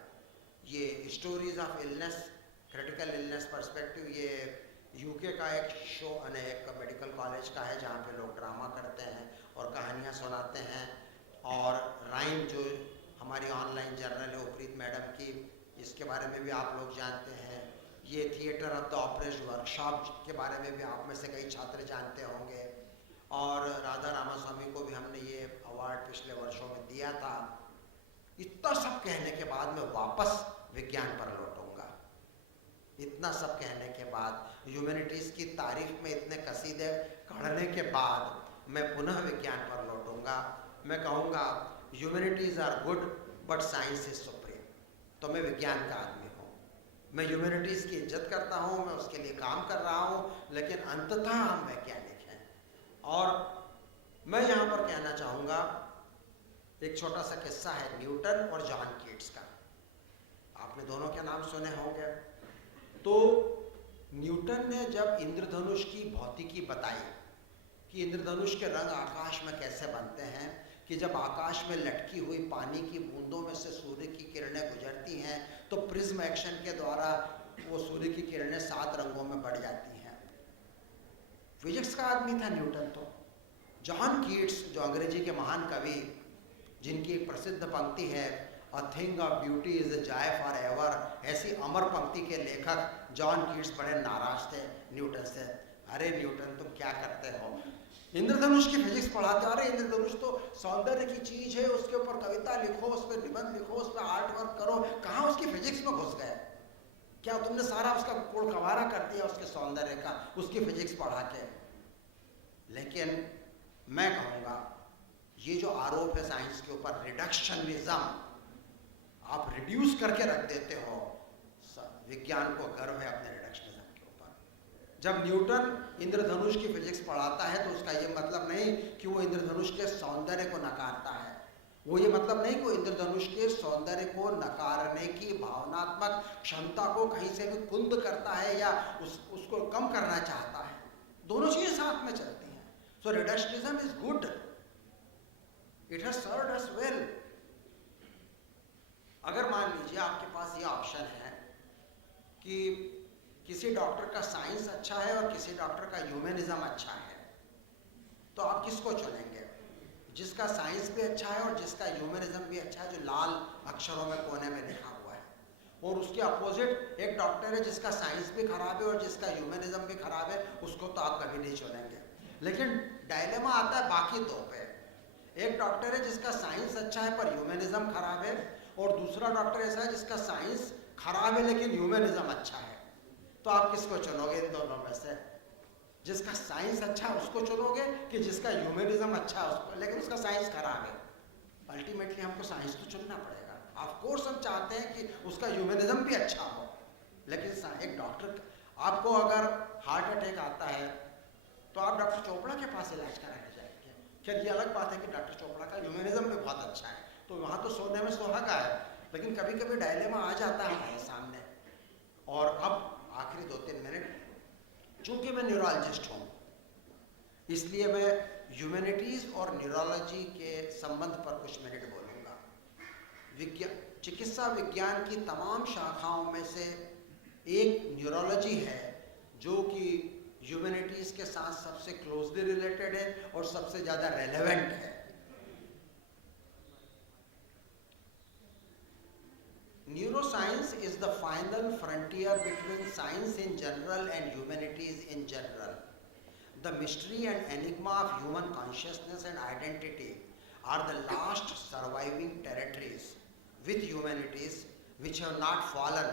ये stories of illness, critical illness perspective, ये यूके का एक शो एक मेडिकल कॉलेज का है जहाँ पे लोग ड्रामा करते हैं और कहानियाँ सुनाते हैं। और राइम जो हमारी ऑनलाइन जर्नल है उपरीत मैडम की, इसके बारे में भी आप लोग जानते हैं। ये थिएटर ऑफ द ऑपरेज वर्कशॉप के बारे में भी आप में से कई छात्र जानते होंगे। और राधा रामास्वामी को भी हमने ये अवार्ड पिछले वर्षों में दिया था। इतना सब कहने के बाद मैं वापस विज्ञान पर लौटूंगा। इतना सब कहने के बाद, ह्यूमैनिटीज़ की तारीफ में इतने कसीदे पढ़ने के बाद मैं पुनः विज्ञान पर लौटूंगा। मैं कहूँगा humanities are good but science is supreme. तो मैं विज्ञान का आदमी हूँ, मैं ह्यूमैनिटीज़ की इज्जत करता हूँ, मैं उसके लिए काम कर रहा हूँ, लेकिन अंततः हम वैज्ञानिक हैं। और मैं यहाँ पर कहना चाहूँगा, एक छोटा सा किस्सा है न्यूटन और जॉन कीट्स का। आपने दोनों के नाम सुने होंगे। तो न्यूटन ने जब इंद्रधनुष की भौतिकी बताई कि इंद्रधनुष के रंग आकाश में कैसे बनते हैं, कि जब आकाश में लटकी हुई पानी की बूंदों में से सूर्य की किरणें गुजरती हैं तो प्रिज्म एक्शन के द्वारा वो सूर्य की किरणें 7 रंगों में बढ़ जाती हैं। फिजिक्स का आदमी था न्यूटन। तो जॉन कीट्स, जो अंग्रेजी के महान कवि, जिनकी एक प्रसिद्ध पंक्ति है a thing of beauty is a joy for ever, ऐसी अमर पंक्ति के लेखक जॉन कीट्स बड़े नाराज थे न्यूटन से। अरे न्यूटन, तुम क्या करते हो? इंद्रधनुष की फिजिक्स पढ़ाते, अरे इंद्रधनुष तो सौंदर्य की चीज है, उसके ऊपर कविता लिखो, उस पर निबंध लिखो, उस पर आर्ट वर्क करो। कहाँ उसकी फिजिक्स में घुस गए? क्या तुमने सारा उसका कोड़ कवारा कर दिया उसके सौंदर्य का, उसकी फिजिक्स पढ़ा के? लेकिन मैं कहूँगा ये जो आरोप है साइंस के ऊपर, रिडक्शनिज्म, आप रिड्यूस करके रख देते हो। विज्ञान को गर्व है अपने रिडक्शनिज्म के ऊपर। जब न्यूटन इंद्रधनुष की फिजिक्स पढ़ाता है तो उसका ये मतलब नहीं कि वो इंद्रधनुष के सौंदर्य को नकारता है। वो ये मतलब नहीं कि वो इंद्रधनुष के सौंदर्य को नकारने की भावनात्मक क्षमता को कहीं से भी कुंद करता है या उसको कम करना चाहता है। दोनों चीजें साथ में चलती हैं। So reductionism is good, it has served us well. अगर मान लीजिए आपके पास ये ऑप्शन है कि किसी डॉक्टर का साइंस अच्छा है और किसी डॉक्टर का ह्यूमनिज्म अच्छा है, तो आप किसको चुनेंगे? जिसका साइंस भी अच्छा है और जिसका ह्यूमनिज्म भी अच्छा है, जो लाल अक्षरों में कोने में लिखा हुआ है। और उसके अपोजिट एक डॉक्टर है जिसका साइंस भी खराब है और जिसका ह्यूमनिज्म भी खराब है, उसको तो आप कभी नहीं चुनेंगे। लेकिन डायलेमा आता है बाकी दो पे। एक डॉक्टर है जिसका साइंस अच्छा है पर ह्यूमनिज्म खराब है, और दूसरा डॉक्टर ऐसा है जिसका साइंस खराब है लेकिन ह्यूमनिज्म अच्छा है। तो आप किसको चुनोगे इन दोनों में से? जिसका साइंस अच्छा है उसको चुनोगे कि जिसका ह्यूमनिज्म अच्छा है उसको, लेकिन उसका साइंस खराब है? अल्टीमेटली हमको साइंस तो चुनना पड़ेगा। ऑफ कोर्स हम चाहते हैं कि उसका ह्यूमनिज्म भी अच्छा हो, लेकिन एक डॉक्टर, आपको अगर हार्ट अटैक आता है तो आप डॉक्टर चोपड़ा के पास इलाज कराने जाएंगे। खैर ये अलग बात है कि डॉक्टर चोपड़ा का ह्यूमनिज्म भी बहुत अच्छा है, तो वहाँ तो सोने में सुहागा है। लेकिन कभी कभी डायलेमा आ जाता है हमारे सामने। और अब आखिरी 2-3 मिनट, चूंकि मैं न्यूरोलॉजिस्ट हूँ इसलिए मैं ह्यूमैनिटीज़ और न्यूरोलॉजी के संबंध पर कुछ मिनट बोलूँगा। चिकित्सा विज्ञान की तमाम शाखाओं में से एक न्यूरोलॉजी है जो कि ह्यूमैनिटीज़ के साथ सबसे क्लोजली रिलेटेड है और सबसे ज़्यादा रेलेवेंट है। Neuroscience is the final frontier between science in general and humanities in general. The mystery and enigma of human consciousness and identity are the last surviving territories with humanities which have not fallen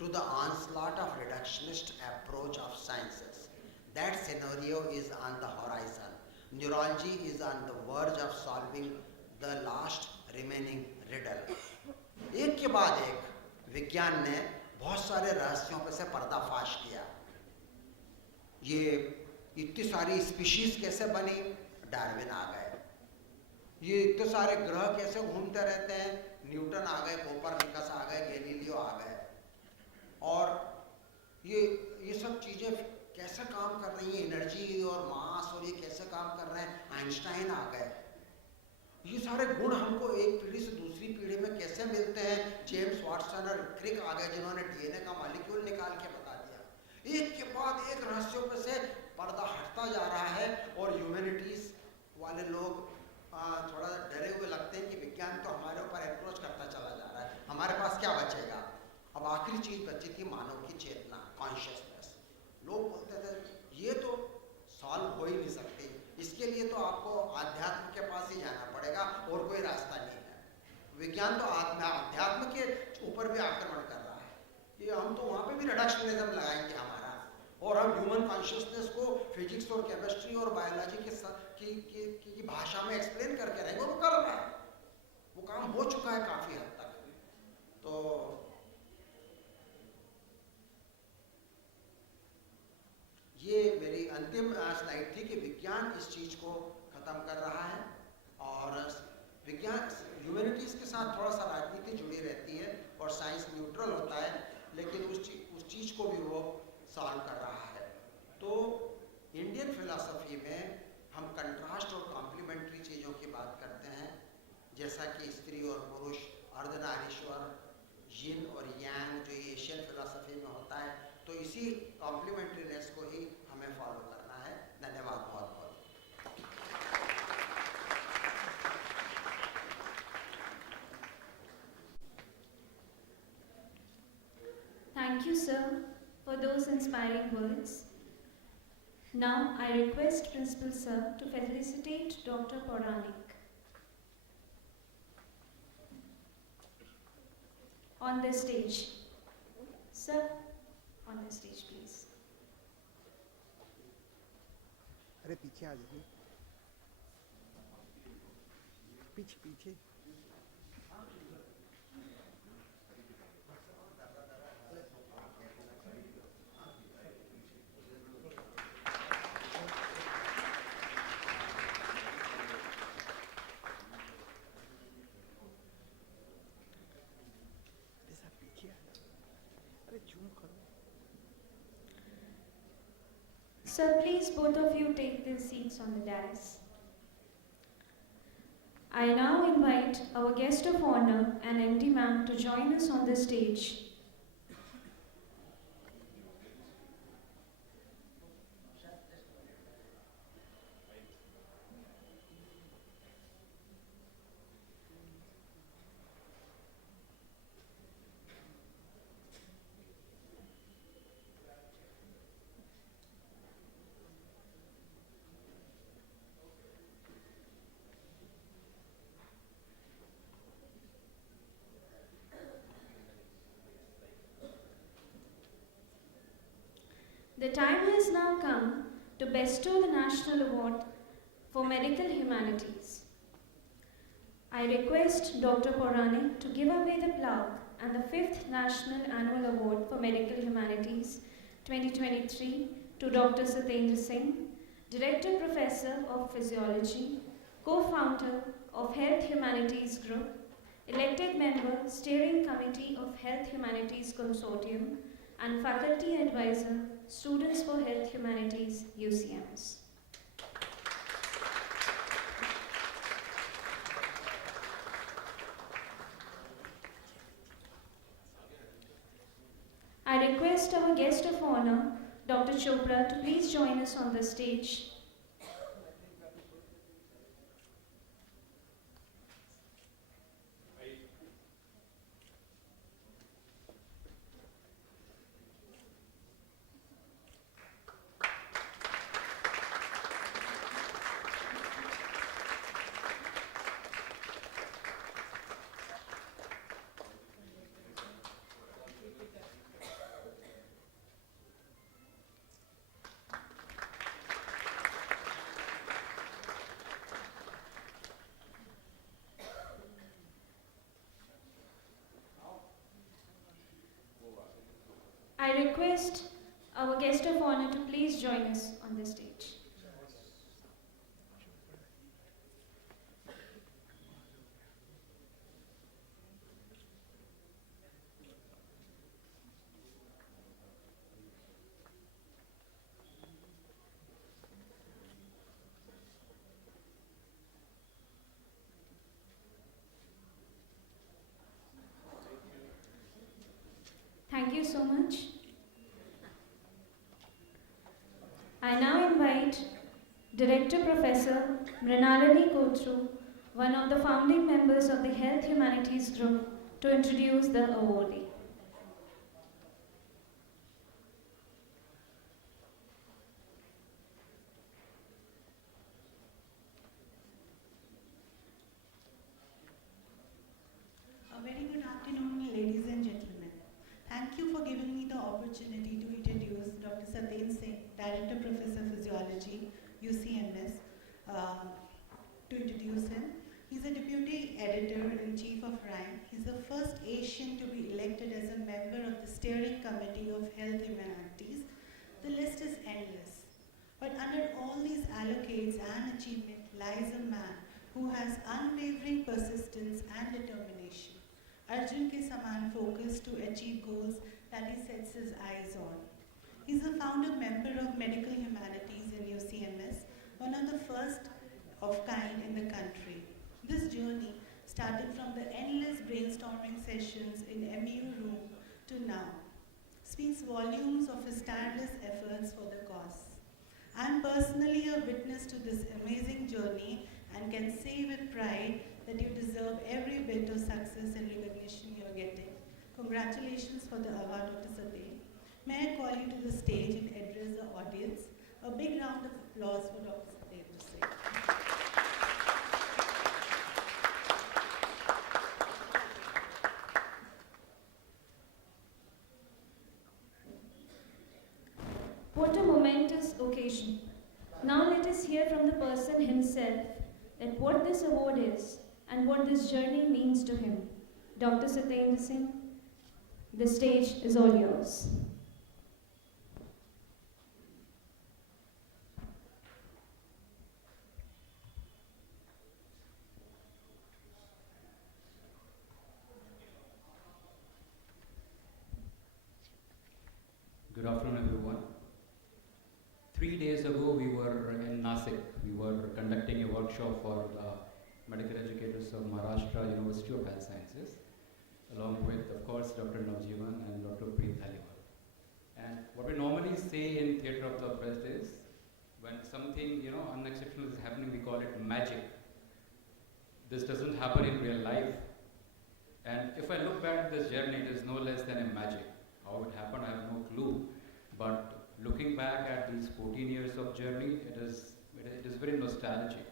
to the onslaught of reductionist approach of sciences. That scenario is on the horizon. Neurology is on the verge of solving the last remaining riddle. एक के बाद एक विज्ञान ने बहुत सारे रहस्यों पे से पर्दाफाश किया। ये इतनी सारी स्पीशीज कैसे बनी, डार्विन आ गए। ये इतने सारे ग्रह कैसे घूमते रहते हैं, न्यूटन आ गए, कोपरनिकस आ गए, गैलीलियो आ गए। और ये सब चीज़ें कैसे काम कर रही हैं, एनर्जी और मास, और ये कैसे काम कर रहे हैं, आइंस्टाइन आ गए। ये सारे गुण हमको एक पीढ़ी से दूसरी पीढ़ी में कैसे मिलते हैं, जेम्स वाटसन और क्रिक आ गए जिन्होंने डीएनए का मॉलिक्यूल निकाल के बता दिया। एक के बाद एक रहस्यों पे से पर्दा हटता जा रहा है और ह्यूमैनिटीज़ वाले लोग थोड़ा डरे हुए लगते हैं कि विज्ञान तो हमारे ऊपर अप्रोच करता चला जा रहा है, हमारे पास क्या बचेगा। अब आखिरी चीज़ बची थी मानव की चेतना, कॉन्शियसनेस। लोग बोलते थे ये तो सॉल्व हो ही नहीं सकती, इसके लिए तो आपको आध्यात्म के पास ही जाना पड़ेगा और कोई रास्ता नहीं है। विज्ञान तो अध्यात्म के ऊपर भी आक्रमण कर रहा है। ये हम तो वहाँ पे भी रिडक्शनिज्म लगाएंगे हमारा, और हम ह्यूमन कॉन्शियसनेस को फिजिक्स और केमिस्ट्री और बायोलॉजी की भाषा में एक्सप्लेन करके रहेंगे। वो कर रहा है, वो काम हो चुका है काफ़ी हद तक। तो ये मेरी अंतिम स्लाइड थी कि विज्ञान इस चीज़ को ख़त्म कर रहा है, और विज्ञान ह्यूमैनिटीज़ के साथ थोड़ा सा राजनीति जुड़ी रहती है और साइंस न्यूट्रल होता है, लेकिन उस चीज़ को भी वो सॉल्व कर रहा है। तो इंडियन फिलॉसफी में हम कंट्रास्ट और कॉम्प्लीमेंट्री चीज़ों की बात करते हैं, जैसा कि स्त्री और पुरुष, अर्धनारीश्वर, यिन और यांग जो एशियन फिलॉसफी में होता है, तो इसी कॉम्प्लीमेंट्रीनेस को ही हमें फॉलो करना है। धन्यवाद बहुत बहुत। Thank you, sir, for those inspiring words. Now, I request Principal Sir to felicitate Dr. Pauranik. On the stage. Sir, on the stage, please. अरे पीछे आ जाइए, पीछे पीछे। Sir, please both of you take their seats on the dais. I now invite our guest of honor and M.G.M to join us on the stage. The time has now come to bestow the National Award for Medical Humanities. I request Dr. Pauranik to give away the plaque and the 5th National Annual Award for Medical Humanities 2023 to Dr. Satendra Singh, Director Professor of Physiology, co-founder of Health Humanities Group, elected member, Steering Committee of Health Humanities Consortium, and faculty advisor, Students for Health Humanities, UCMS. I request our guest of honor, Dr. Chopra, to please join us on the stage. I request our guest of honor to please join us on the stage. Thank you so much. I now invite Director Professor Mrinalini Kotru, one of the founding members of the Health Humanities Group, to introduce the awardee. A very good afternoon, ladies and gentlemen. Thank you for giving Satendra Singh, Director Professor Physiology, UCMS, to introduce him. He's a Deputy Editor-in-Chief of rank. He's the first Asian to be elected as a member of the Steering Committee of Health Humanities. The list is endless. But under all these accolades and achievement lies a man who has unwavering persistence and determination. Arjun ke saman focus to achieve goals that he sets his eyes on. He's a founder member of Medical Humanities in UCMS, one of the first of kind in the country. This journey started from the endless brainstorming sessions in MU room to now. Speaks volumes of his tireless efforts for the cause. I am personally a witness to this amazing journey and can say with pride that you deserve every bit of success and recognition you are getting. Congratulations for the award, Dr. Satendra. May I call you to the stage and address the audience? A big round of applause for Dr. Satendra Singh. What a momentous occasion. Now let us hear from the person himself that what this award is and what this journey means to him. Dr. Satendra Singh, the stage is all yours. Good afternoon, everyone. 3 days ago, we were in Nasik. We were conducting a workshop for medical educators of Maharashtra University of Health Sciences, along with, of course, Dr. M.G.M and Dr. And what we normally say in theatre of the press is, when something unexceptional is happening, we call it magic. This doesn't happen in real life. And if I look back at this journey, it is no less than a magic. How it happened, I have no clue. But looking back at these 14 years of journey, it is very nostalgic.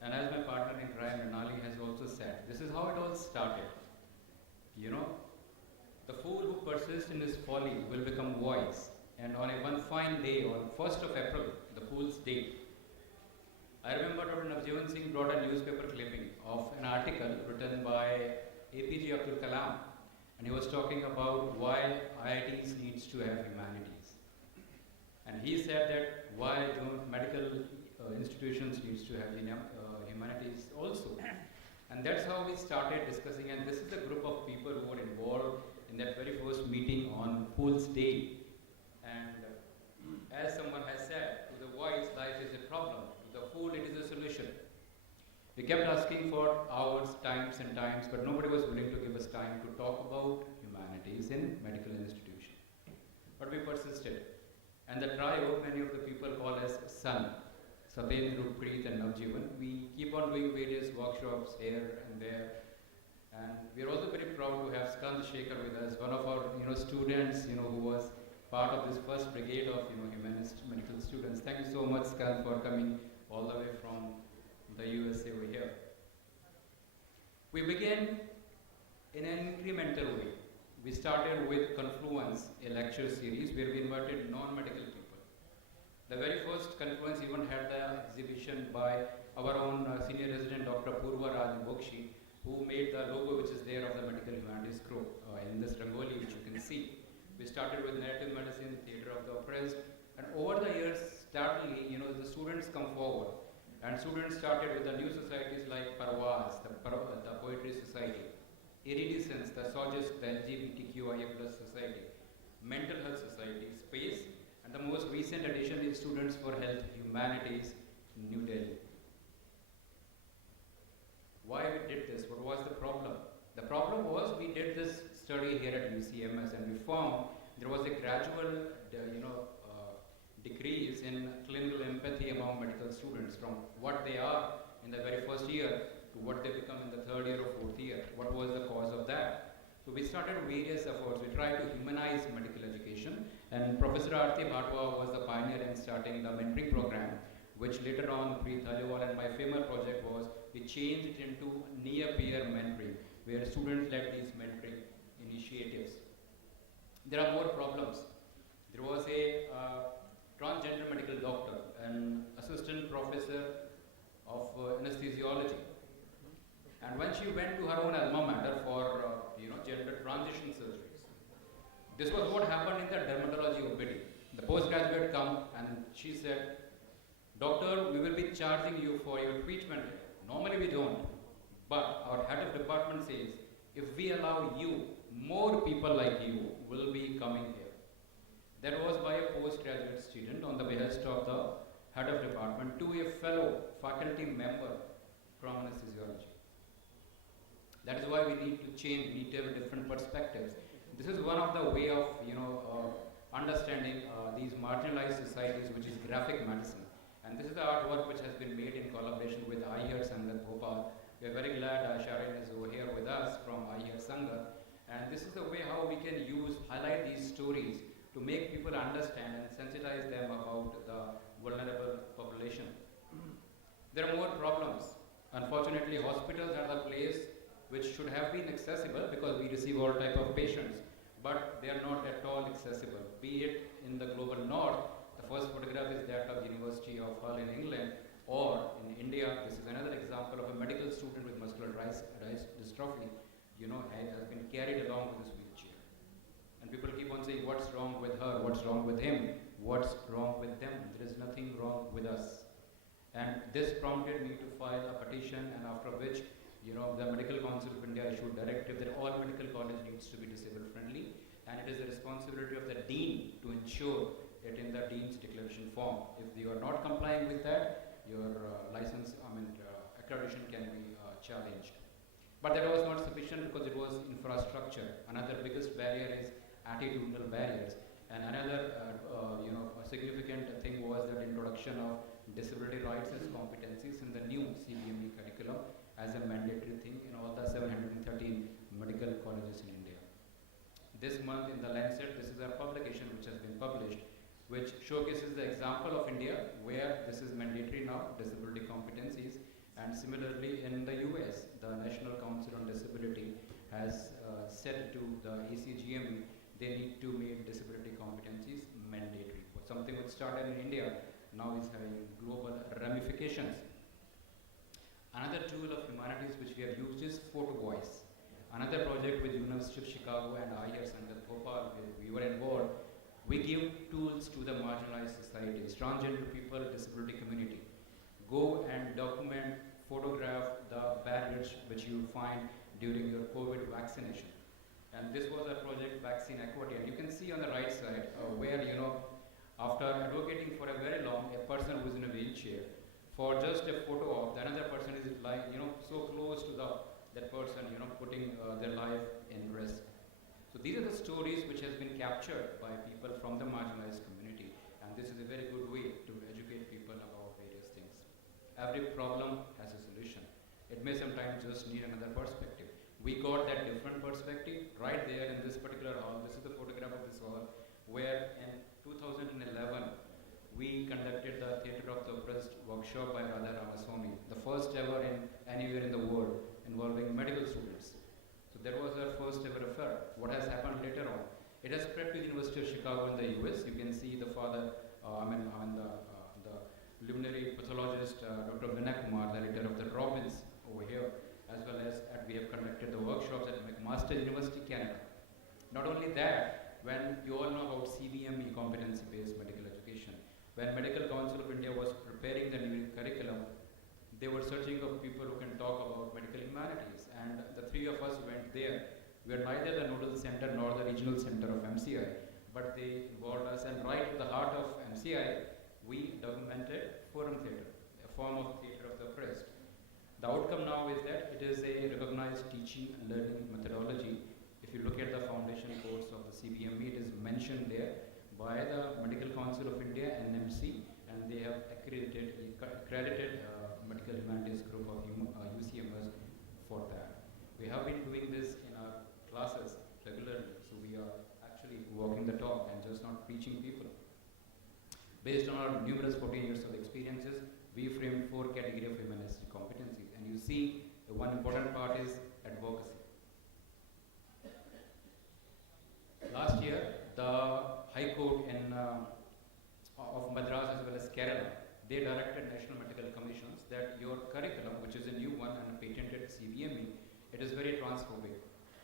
And as my partner in crime, Renali, has also said, this is how it all started. The fool who persists in his folly will become wise. And on one fine day, on 1st of April, the Fool's Day, I remember Dr. M.G.M Singh brought a newspaper clipping of an article written by APJ Abdul Kalam. And he was talking about why IITs needs to have humanities. And he said that why don't medical institutions needs to have humanities also. And that's how we started discussing, and this is a group of people who were involved in that very first meeting on Fool's Day. And as someone has said, to the wise, life is a problem. To the fool, it is a solution. We kept asking for hours, times and times, but nobody was willing to give us time to talk about humanities in medical institution. But we persisted. And the trio, many of the people call us Sun, Satendra, Preet and M.G.M. We keep on doing various workshops here and there. And we are also very proud to have Skand Shekhar with us, one of our students who was part of this first brigade of humanist medical students. Thank you so much, Skand, for coming all the way from the USA over here. We began in an incremental way. We started with Confluence, a lecture series where we invited non-medical people. The very first Confluence even had the exhibition by our own senior resident, Dr. Apoorva Pauranik, who made the logo which is there of the Medical Humanities Group in this Rangoli, which you can see. We started with narrative medicine, theatre of the oppressed, and over the years, startlingly, the students come forward. And students started with the new societies like Parvaz, the Poetry Society, Iridescence, the Sojust, the LGBTQIA+ Society, Mental Health Society, Space, and the most recent addition is Students for Health Humanities, New Delhi. Why we did this? What was the problem? The problem was we did this study here at UCMS and we found there was a gradual decrease in clinical empathy among medical students from what they are in the very first year to what they become in the third year or fourth year. What was the cause of that? So we started various efforts. We tried to humanize medical education, and Professor Aarti Bhatwa was the pioneer in starting the mentoring program, which later on Preet Dhaliwal and my famous project was we changed it into near-peer mentoring, where students led these mentoring initiatives. There are more problems. There was a transgender medical doctor, an assistant professor of anesthesiology. And when she went to her own alma mater for gender transition surgeries, this was what happened in the dermatology OPD. The postgraduate come and she said, "Doctor, we will be charging you for your treatment here. Normally we don't, but our head of department says, if we allow you, more people like you will be coming here." That was by a postgraduate student on the behest of the head of department to a fellow faculty member from anesthesiology. That is why we need to change, we need to have different perspectives. This is one of the way of understanding these marginalized societies, which is graphic medicine. And this is the artwork which has been made in collaboration with I Hear Sangat Bhopal. We are very glad Sharon is over here with us from I Hear Sangat. And this is the way how we can highlight these stories to make people understand and sensitize them about the vulnerable population. There are more problems. Unfortunately, hospitals are the place which should have been accessible because we receive all type of patients, but they are not at all accessible. Be it in the global north, the first photograph is that of University of Hull in England, or in India, this is another example of a medical student with muscular dystrophy, has been carried along with this wheelchair. And people keep on saying, what's wrong with her, what's wrong with him, what's wrong with them? There is nothing wrong with us. And this prompted me to file a petition, and after which the Medical Council of India issued directive that all medical college needs to be disabled friendly, and it is the responsibility of the dean to ensure it in the dean's declaration form. If you are not complying with that, your accreditation can be challenged. But that was not sufficient because it was infrastructure. Another biggest barrier is attitudinal barriers, and another significant thing was the introduction of disability rights as competencies in the new CBME curriculum as a mandatory thing in all the 713 medical colleges in India. This month in the Lancet, this is a publication which has been published, which showcases the example of India where this is mandatory now, disability competencies, and similarly in the US, the National Council on Disability has said to the ACGME they need to make disability competencies mandatory. Something which started in India now is having global ramifications. Another tool of humanities which we have used is Photo Voice. Another project with University of Chicago and I Hear Sangat Bhopal, we were involved. We give tools to the marginalized societies, transgender people, disability community. Go and document, photograph the barriers which you find during your COVID vaccination. And this was a project, Vaccine Equity. And you can see on the right side where, after advocating for a very long, a person who is in a wheelchair, for just a photo of the another person is like, so close to that person, putting their life in risk. So these are the stories which has been captured by people from the marginalized community, and this is a very good way to educate people about various things. Every problem has a solution. It may sometimes just need another perspective. We got that different perspective right there in this particular hall. This is the photograph of this hall, where in 2011, we conducted the Theatre of the Oppressed workshop by Radha Ramaswamy, the first ever anywhere in the world involving medical students. So that was our first ever affair. What has happened later on? It has spread to the University of Chicago in the US. You can see the father, the luminary pathologist, Dr. Vinay Kumar, the leader of the Robbins over here, as well as we have conducted the workshops at McMaster University, Canada. Not only that, when you all know about CBME, competency-based medical education, when Medical Council of India was preparing the new curriculum, they were searching for people who can talk about medical humanities, and the three of us went there. We are neither the nodal center nor the regional center of MCI, but they involved us, and right at the heart of MCI, we documented forum theatre, a form of theatre of the oppressed. The outcome now is that it is a recognized teaching and learning methodology. If you look at the foundation course of the CBME, it is mentioned there by the Medical Council of India, NMC, and they have accredited Medical Humanities Group of UCMS for that. We have been doing this in our classes regularly, so we are actually walking the talk and just not preaching people. Based on our numerous 14 years of experiences, we framed 4 categories of humanistic competencies, and you see the one important part is advocacy. Last year, the High Court in they directed National Medical Commissions that your curriculum, which is a new one and a patented CBME, it is very transphobic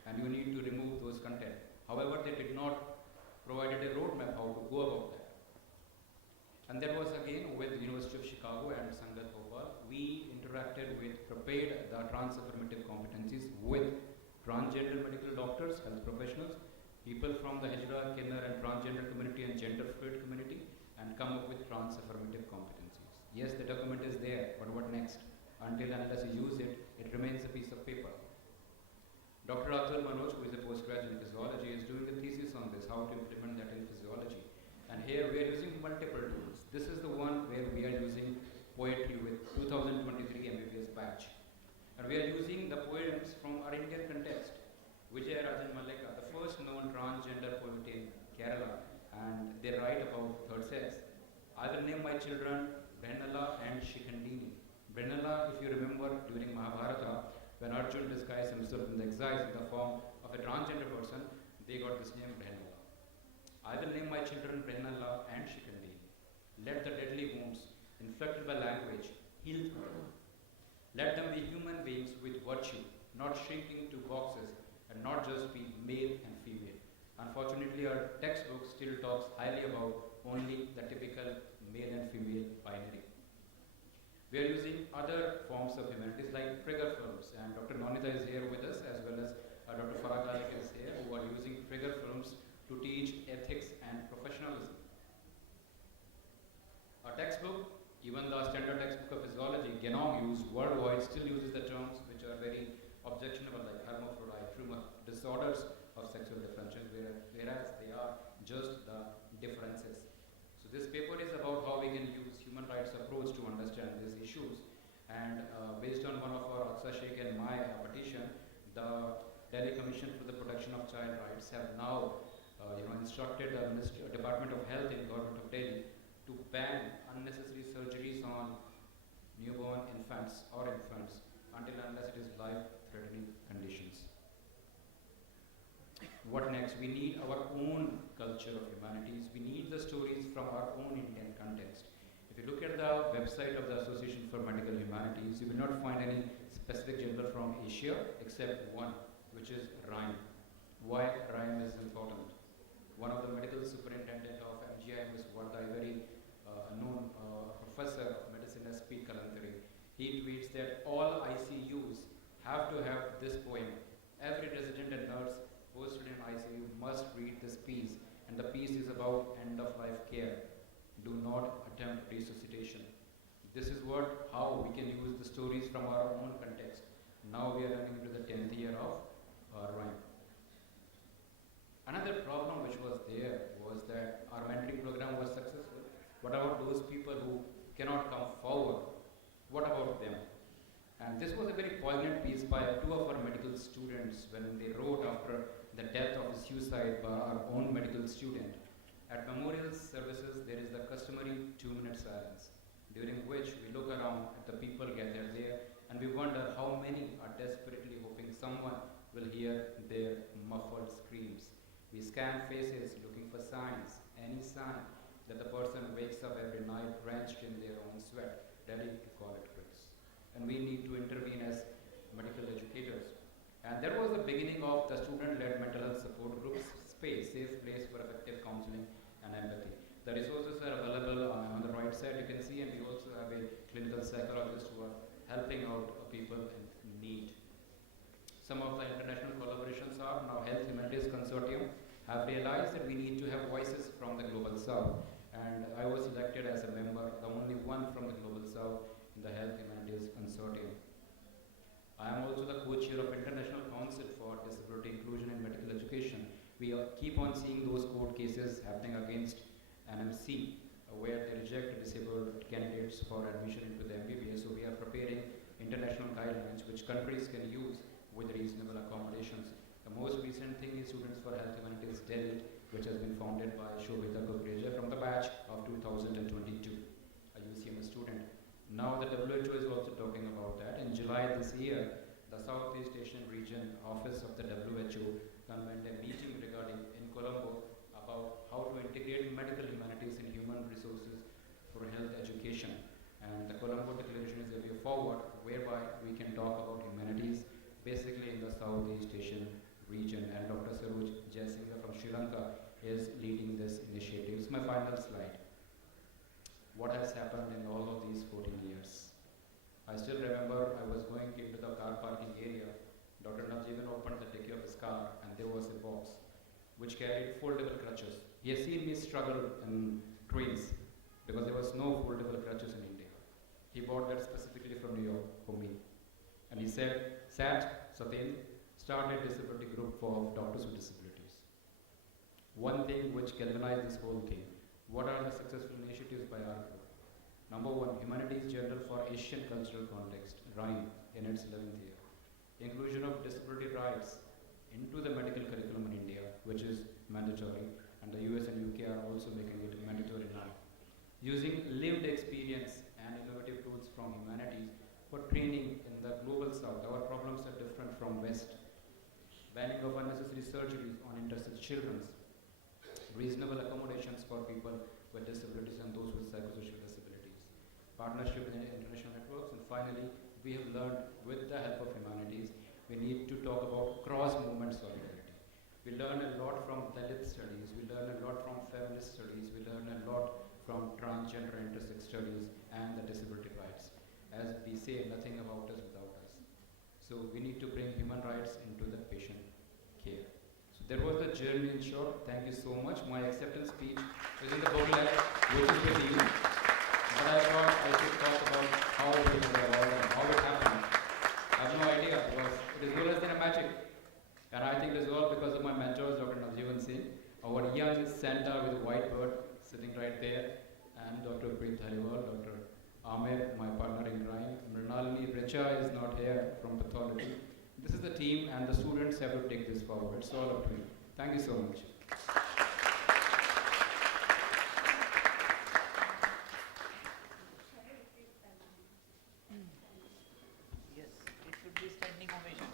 and you need to remove those content. However, they did not provide a roadmap how to go about that. And that was again with the University of Chicago and Sangat Bhopal. We interacted with, prepared the trans-affirmative competencies with transgender medical doctors, health professionals, people from the Hijra, Kinner and transgender community and gender fluid community, and come up with trans-affirmative competencies. Yes, the document is there, but what next? Until and unless you use it, it remains a piece of paper. Dr. Atul Manoj, who is a postgraduate in physiology, is doing a thesis on this, how to implement that in physiology. And here we are using multiple tools. This is the one where we are using poetry with 2023 MBBS batch. And we are using the poems from our Indian context. Vijay Rajan Mallika, the first known transgender poet in Kerala, and they write about third sex. I will name my children Brennala and Shikandini. Brennala, if you remember during Mahabharata, when Arjun disguised himself in the exile in the form of a transgender person, they got this name Brennala. I will name my children Brennala and Shikandini. Let the deadly wounds inflicted by language heal through them. Let them be human beings with virtue, not shrinking to boxes and not just be male and female. Unfortunately, our textbook still talks highly about only the typical male and female binary. We are using other forms of humanities like trigger films, and Dr. Nonita is here with us, as well as Dr. Farah Kalik is here, who are using trigger films to teach ethics and professionalism. Our textbook, even the standard textbook of physiology, Genome used worldwide, still uses the terms which are very objectionable, like hermaphrodite, tumor, disorders of sexual differentiation, whereas they are just the differences. So this paper is about how we can use human rights approach to understand these issues. And based on one of our Aksa Sheikh and my petition, the Delhi Commission for the Protection of Child Rights have now instructed the Department of Health in Government of Delhi to ban unnecessary surgeries on newborn infants or infants until unless it is life-threatening conditions. What next? We need our own culture of humanities. We need the stories from our own Indian context. If you look at the website of the Association for Medical Humanities, you will not find any specific journal from Asia except one, which is RHIME. Why RHIME is important? One of the medical superintendent of M.G.M. is Varda, a very known professor of medicine, S.P. Kalantari. He tweets that all ICUs have to have this poem. Every resident and nurse posted in ICU must read this piece, and the piece is about end-of-life care. Do not attempt resuscitation. This is how we can use the stories from our own context. Now we are running into the 10th year of RHIME. Another problem which was there was that our mentoring program was successful. What about those people who cannot come forward? What about them? And this was a very poignant piece by two of our medical students when they wrote after the death of a suicide by our own medical student. At memorial services, there is the customary 2-minute silence, during which we look around at the people gathered there and we wonder how many are desperately hoping someone will hear their muffled screams. We scan faces looking for signs, any sign that the person wakes up every night drenched in their own sweat, ready to call it quits. And we need to intervene as medical educators. And that was the beginning of the student-led mental health support groups space, safe place for effective counseling and empathy. The resources are available on the right side, you can see, and we also have a clinical psychologist who are helping out people in need. Some of the international collaborations are now Health Humanities Consortium have realized that we need to have voices from the Global South. And I was elected as a member, the only one from the Global South in the Health Humanities Consortium. I am also the co-chair of International Council for Disability Inclusion in Medical Education. We keep on seeing those court cases happening against NMC, where they reject disabled candidates for admission into the MBBS. So we are preparing international guidelines which countries can use with reasonable accommodations. The most recent thing is Students for Health Humanities Delhi, which has been founded by Shobhita Kukreja from the batch of 2022, a UCMS student. Now the WHO is also talking about that. In July this year, the Southeast Asian Region Office of the WHO convened a meeting regarding in Colombo about how to integrate medical humanities in human resources for health education. And the Colombo Declaration is a way forward whereby we can talk about humanities basically in the Southeast Asian region, and Dr. Saroj Jaisingha from Sri Lanka is leading this initiative. It's my final slide. What has happened in all of these 14 years? I still remember I was going into the car parking area. Dr. M.G.M opened the dicky of his car and there was a box which carried foldable crutches. He has seen me struggle in trains because there was no foldable crutches in India. He bought that specifically from New York for me. And he said, Satendra, start a disability group for doctors with disabilities. One thing which galvanized this whole thing, what are the successful initiatives by our group? Number one, Humanities Journal for Asian Cultural Context, RHYME, in its 11th year. Inclusion of disability rights into the medical curriculum in India, which is mandatory, and the US and UK are also making it mandatory now. Using lived experience and innovative tools from humanities for training in the global south. Our problems are different from west. Banning of unnecessary surgeries on intersex children. Reasonable accommodations for people with disabilities and those with psychosocial disabilities. Partnership with international networks. And finally, we have learned with the help of humanities, we need to talk about cross-movement solidarity. We learn a lot from Dalit studies, we learn a lot from feminist studies, we learn a lot from transgender intersex studies and the disability rights. As we say, nothing about us without us. So we need to bring human rights into the patient care. So there was the journey in short. Thank you so much. My acceptance speech is in the booklet, which is with you. But I thought I should talk about how it was evolved and how it happened. I have no idea because it is no less than a magic. And I think it is all because of my mentors, Dr. M.G.M Singh, our young Santa with a white bird sitting right there, and Dr. Preet Dhaliwal, Dr. Amir, my partner in crime. Mrinalini Richa is not here from pathology. This is the team, and the students have to take this forward. It's all up to you. Thank you so much. Yes, it should be standing ovation.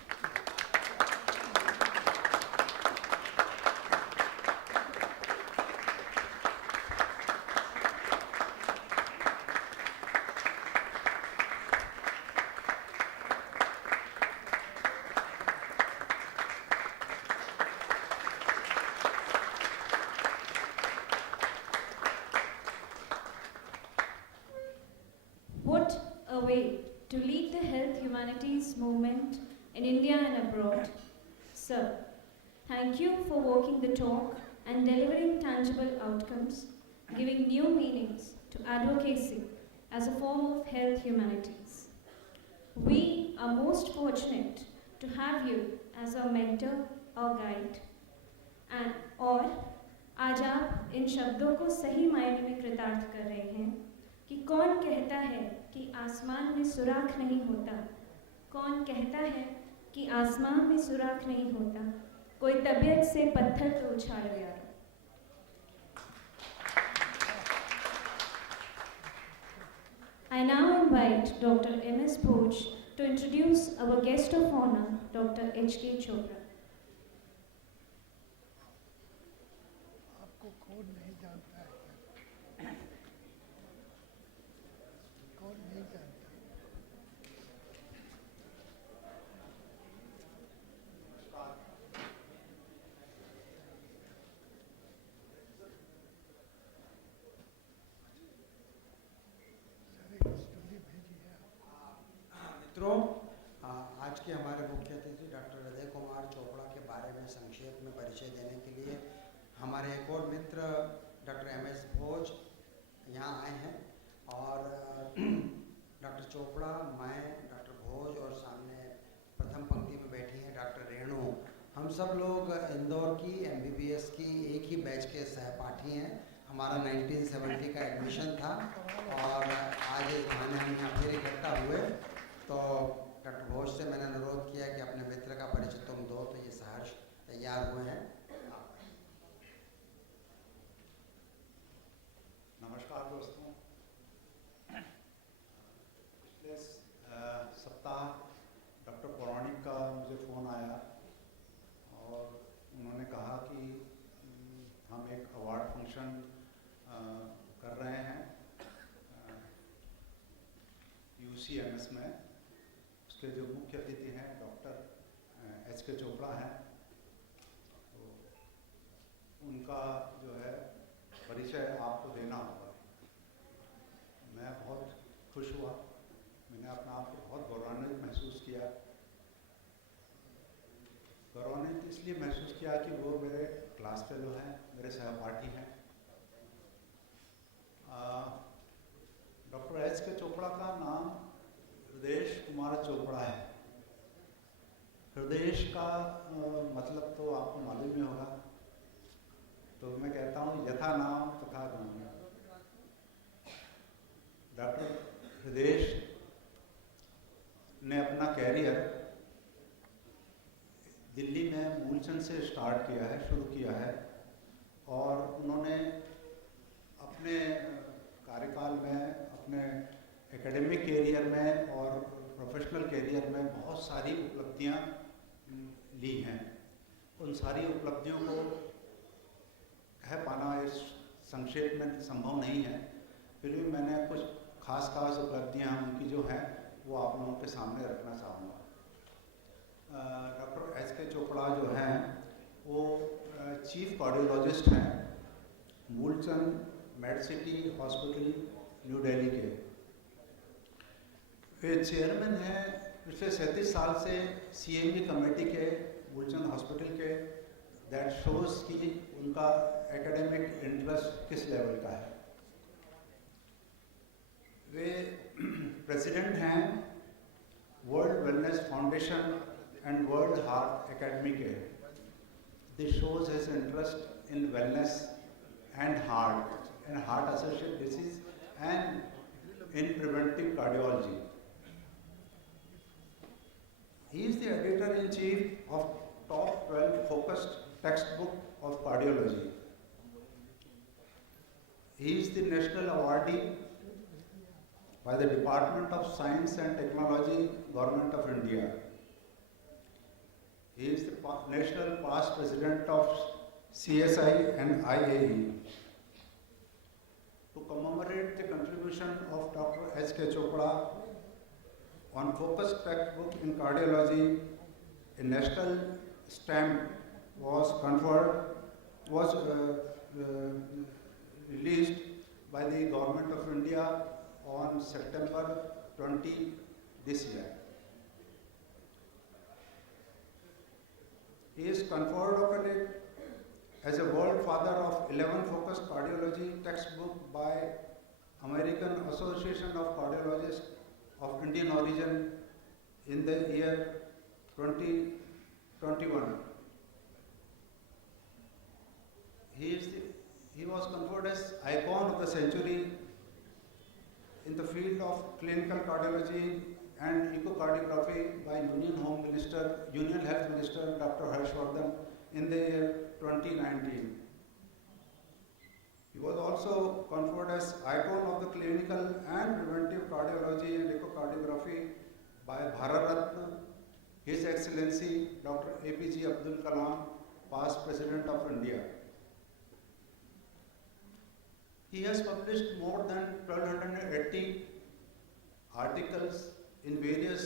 What a way to lead the health humanities movement in India and abroad. Sir, thank you for walking the talk and delivering tangible outcomes, giving new meanings to advocacy as a form of health humanities. We are most fortunate to have you as our mentor or guide. और आज आप इन शब्दों को सही मायने में कृतार्थ कर रहे हैं कि कौन कहता है कि आसमान में सुराख नहीं होता, कौन कहता है कि आसमान में सुराख नहीं होता, कोई तबीयत से पत्थर तो उछाड़ो यार. I now invite Dr. M.S. Bhoj to introduce our guest of honor, Dr. H.K. Chopra. आपको कौन नहीं जानता है? कौन नहीं जानता? मित्रों, आज के हमारे मुख्य अतिथि डॉक्टर हृदय कुमार चोपड़ा के बारे में संक्षेप में परिचय देने के लिए हमारे एक और मित्र डॉक्टर M.S. भोज यहाँ आए हैं और डॉक्टर चोपड़ा, मैं, डॉक्टर भोज और सामने प्रथम पंक्ति में बैठी हैं डॉक्टर रेणु, हम सब लोग इंदौर की MBBS की एक ही बैच के सहपाठी हैं. हमारा 1970 का एडमिशन था और आज इस बहाने हम यहाँ फिर इकट्ठा हुए. तो डॉक्टर भोज से मैंने अनुरोध किया कि अपने मित्र का परिचय तुम दो, तो ये सहर्ष तैयार हुए हैं. नमस्कार दोस्तों. पिछले सप्ताह डॉक्टर पौराणिक का मुझे फ़ोन आया और उन्होंने कहा कि हम एक अवार्ड फंक्शन कर रहे हैं उसके जो मुख्य अतिथि हैं डॉक्टर एच के चोपड़ा हैं, तो उनका जो है परिचय आपको देना होगा। मैं बहुत खुश हुआ, मैंने अपने आप को बहुत गौरवान्वित महसूस किया। गौरवान्वित इसलिए महसूस किया कि वो मेरे क्लास फेलो हैं, मेरे सहपाठी हैं। डॉक्टर एच के चोपड़ा का नाम हृदय कुमार चोपड़ा है। हृदय का मतलब तो आपको मालूम ही होगा, तो मैं कहता हूँ यथा नाम तथा गुण। डॉक्टर हृदय ने अपना कैरियर दिल्ली में मूलचंद से स्टार्ट किया है, शुरू किया है, और उन्होंने अपने कार्यकाल में, अपने एकेडमिक कैरियर में और प्रोफेशनल कैरियर में बहुत सारी उपलब्धियां ली हैं। उन सारी उपलब्धियों को कह पाना इस संक्षेप में संभव नहीं है, फिर भी मैंने कुछ खास उपलब्धियां उनकी जो हैं वो आप लोगों के सामने रखना चाहूँगा। डॉक्टर एच के चोपड़ा जो हैं वो चीफ कार्डियोलॉजिस्ट हैं मूलचंद मेडसिटी हॉस्पिटल न्यू दिल्ली के। वे चेयरमैन हैं पिछले 37 साल से CME कमेटी के मूलचंद हॉस्पिटल के। दैट शोज कि उनका एकेडमिक इंटरेस्ट किस लेवल का है। वे प्रेसिडेंट हैं world wellness foundation and world heart academy के। This shows his interest in wellness and heart associated disease and in preventive cardiology. He is the editor-in-chief of top 12 focused textbook of cardiology. He is the national awardee by the Department of Science and Technology, Government of India. He is the national past president of CSI and IAE. To commemorate the contribution of Dr. H.K. Chopra on focused textbook in cardiology, a national stamp was released by the Government of India on September 20 this year. He is conferred upon it as a world father of 11 focused cardiology textbook by American Association of Cardiologists of Indian origin in the year 2021. He was conferred as icon of the century in the field of clinical cardiology and echocardiography by Union Health Minister Dr. Harshvardhan in the year 2019. He was also conferred as icon of the clinical and preventive cardiology and echocardiography by Bharat Ratna, His Excellency Dr. APJ Abdul Kalam, past President of India. He has published more than 1280 articles in various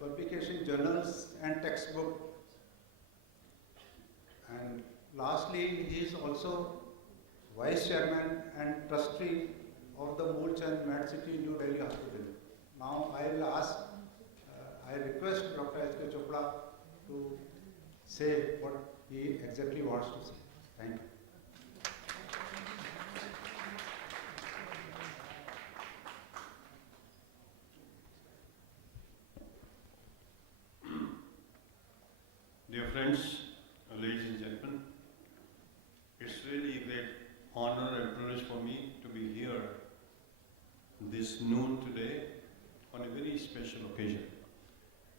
publication journals and textbooks. And lastly, he is also Vice Chairman and Trustee of the Moolchand Hospital, New Delhi Hospital. Now I request Dr. H.K. Chopra to say what he exactly wants to say. Thank you. Dear friends, ladies and gentlemen, it's really a great honor and privilege for me to be here this noon today on a very special occasion.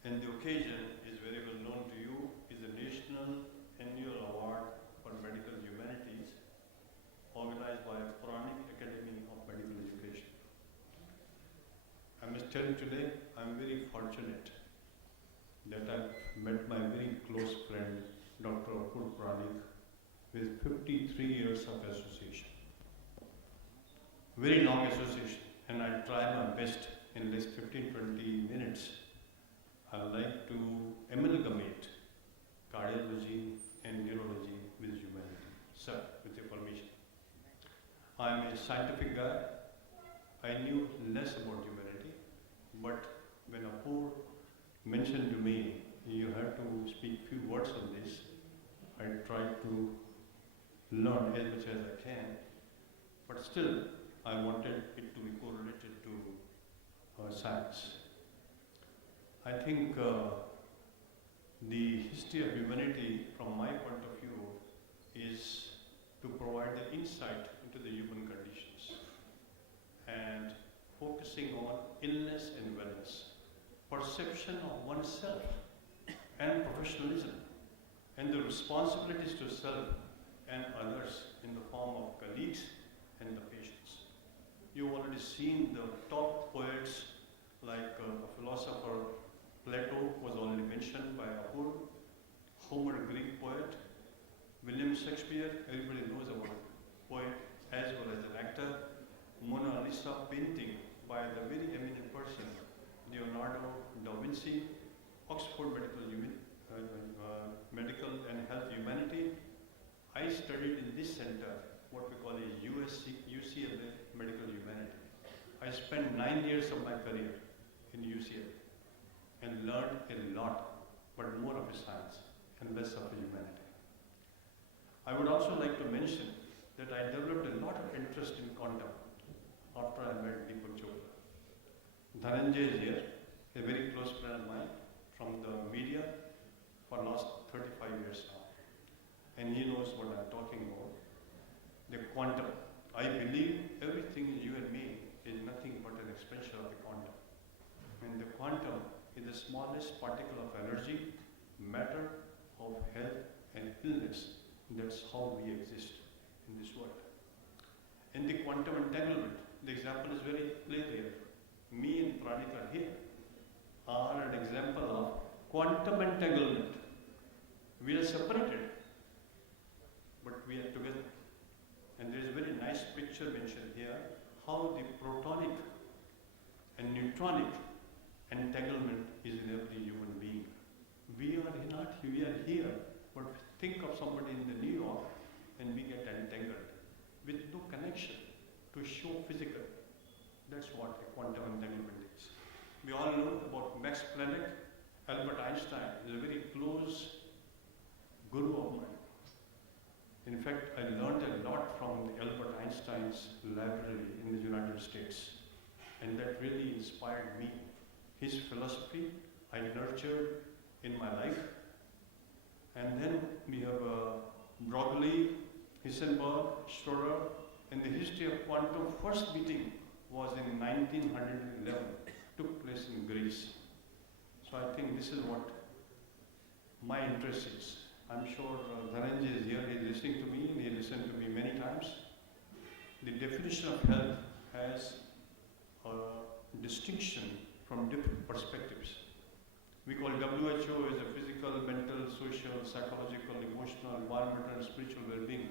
And the occasion is very well known to you, is the National Annual Award for Medical Humanities organized by Pauranik Academy of Medical Education. I must tell you today, I'm very fortunate that I've met my very close friend, Dr. Apoorva Pauranik, with 53 years of association. Very long association, and I'll try my best in this 15-20 minutes I knew less about humanity, but when Apoor mentioned to me, you have to speak few words on this, I tried to learn as much as I can, but still I wanted it to be correlated to science. I think the history of humanity, from my point of view, is to provide the insight into the human conditions and focusing on illness and wellness, perception of oneself and professionalism, and the responsibilities to self and others in the form of colleagues and the patients. You've already seen the top poets like a philosopher, Plato was already mentioned by Apoor, Homer, Greek poet, William Shakespeare, everybody knows about poet as well as an actor, Mona Lisa painting by the very eminent person, Leonardo da Vinci, Oxford Medical and Health Humanity. I studied in this center, what we call a UCMS Medical Humanity. I spent 9 years of my career in UCLA and learned a lot, but more of a science and less of a humanity. I would also like to mention that I developed a lot of interest in quantum after I met Deepak Chopra. Dhananjay is here, a very close friend of mine from the media for last 35 years now. And he knows what I'm talking about. The quantum. I believe everything you and me is nothing but an expansion of the quantum. And the quantum is the smallest particle of energy, matter, of health and illness. That's how we exist in this world. In the quantum entanglement, the example is very clear here. Me and Pranik are here, are an example of quantum entanglement. We are separated, but we are together. And there is a very nice picture mentioned here, how the protonic and neutronic entanglement is in every human being. We are here, but think of somebody in the New York and we get entangled with no connection to show physical. That's what a quantum entanglement is. We all know about Max Planck. Albert Einstein is a very close guru of mine. In fact, I learned a lot from Albert Einstein's library in the United States, and that really inspired me. His philosophy I nurtured in my life. And then we have Broglie, Heisenberg, Schroeder, and the history of quantum first meeting was in 1911, took place in Greece. So I think this is what my interest is. I'm sure Dhananjay is here, he's listening to me, and he listened to me many times. The definition of health has a distinction from different perspectives. We call WHO as a physical, mental, social, psychological, emotional, environmental, and spiritual well-being.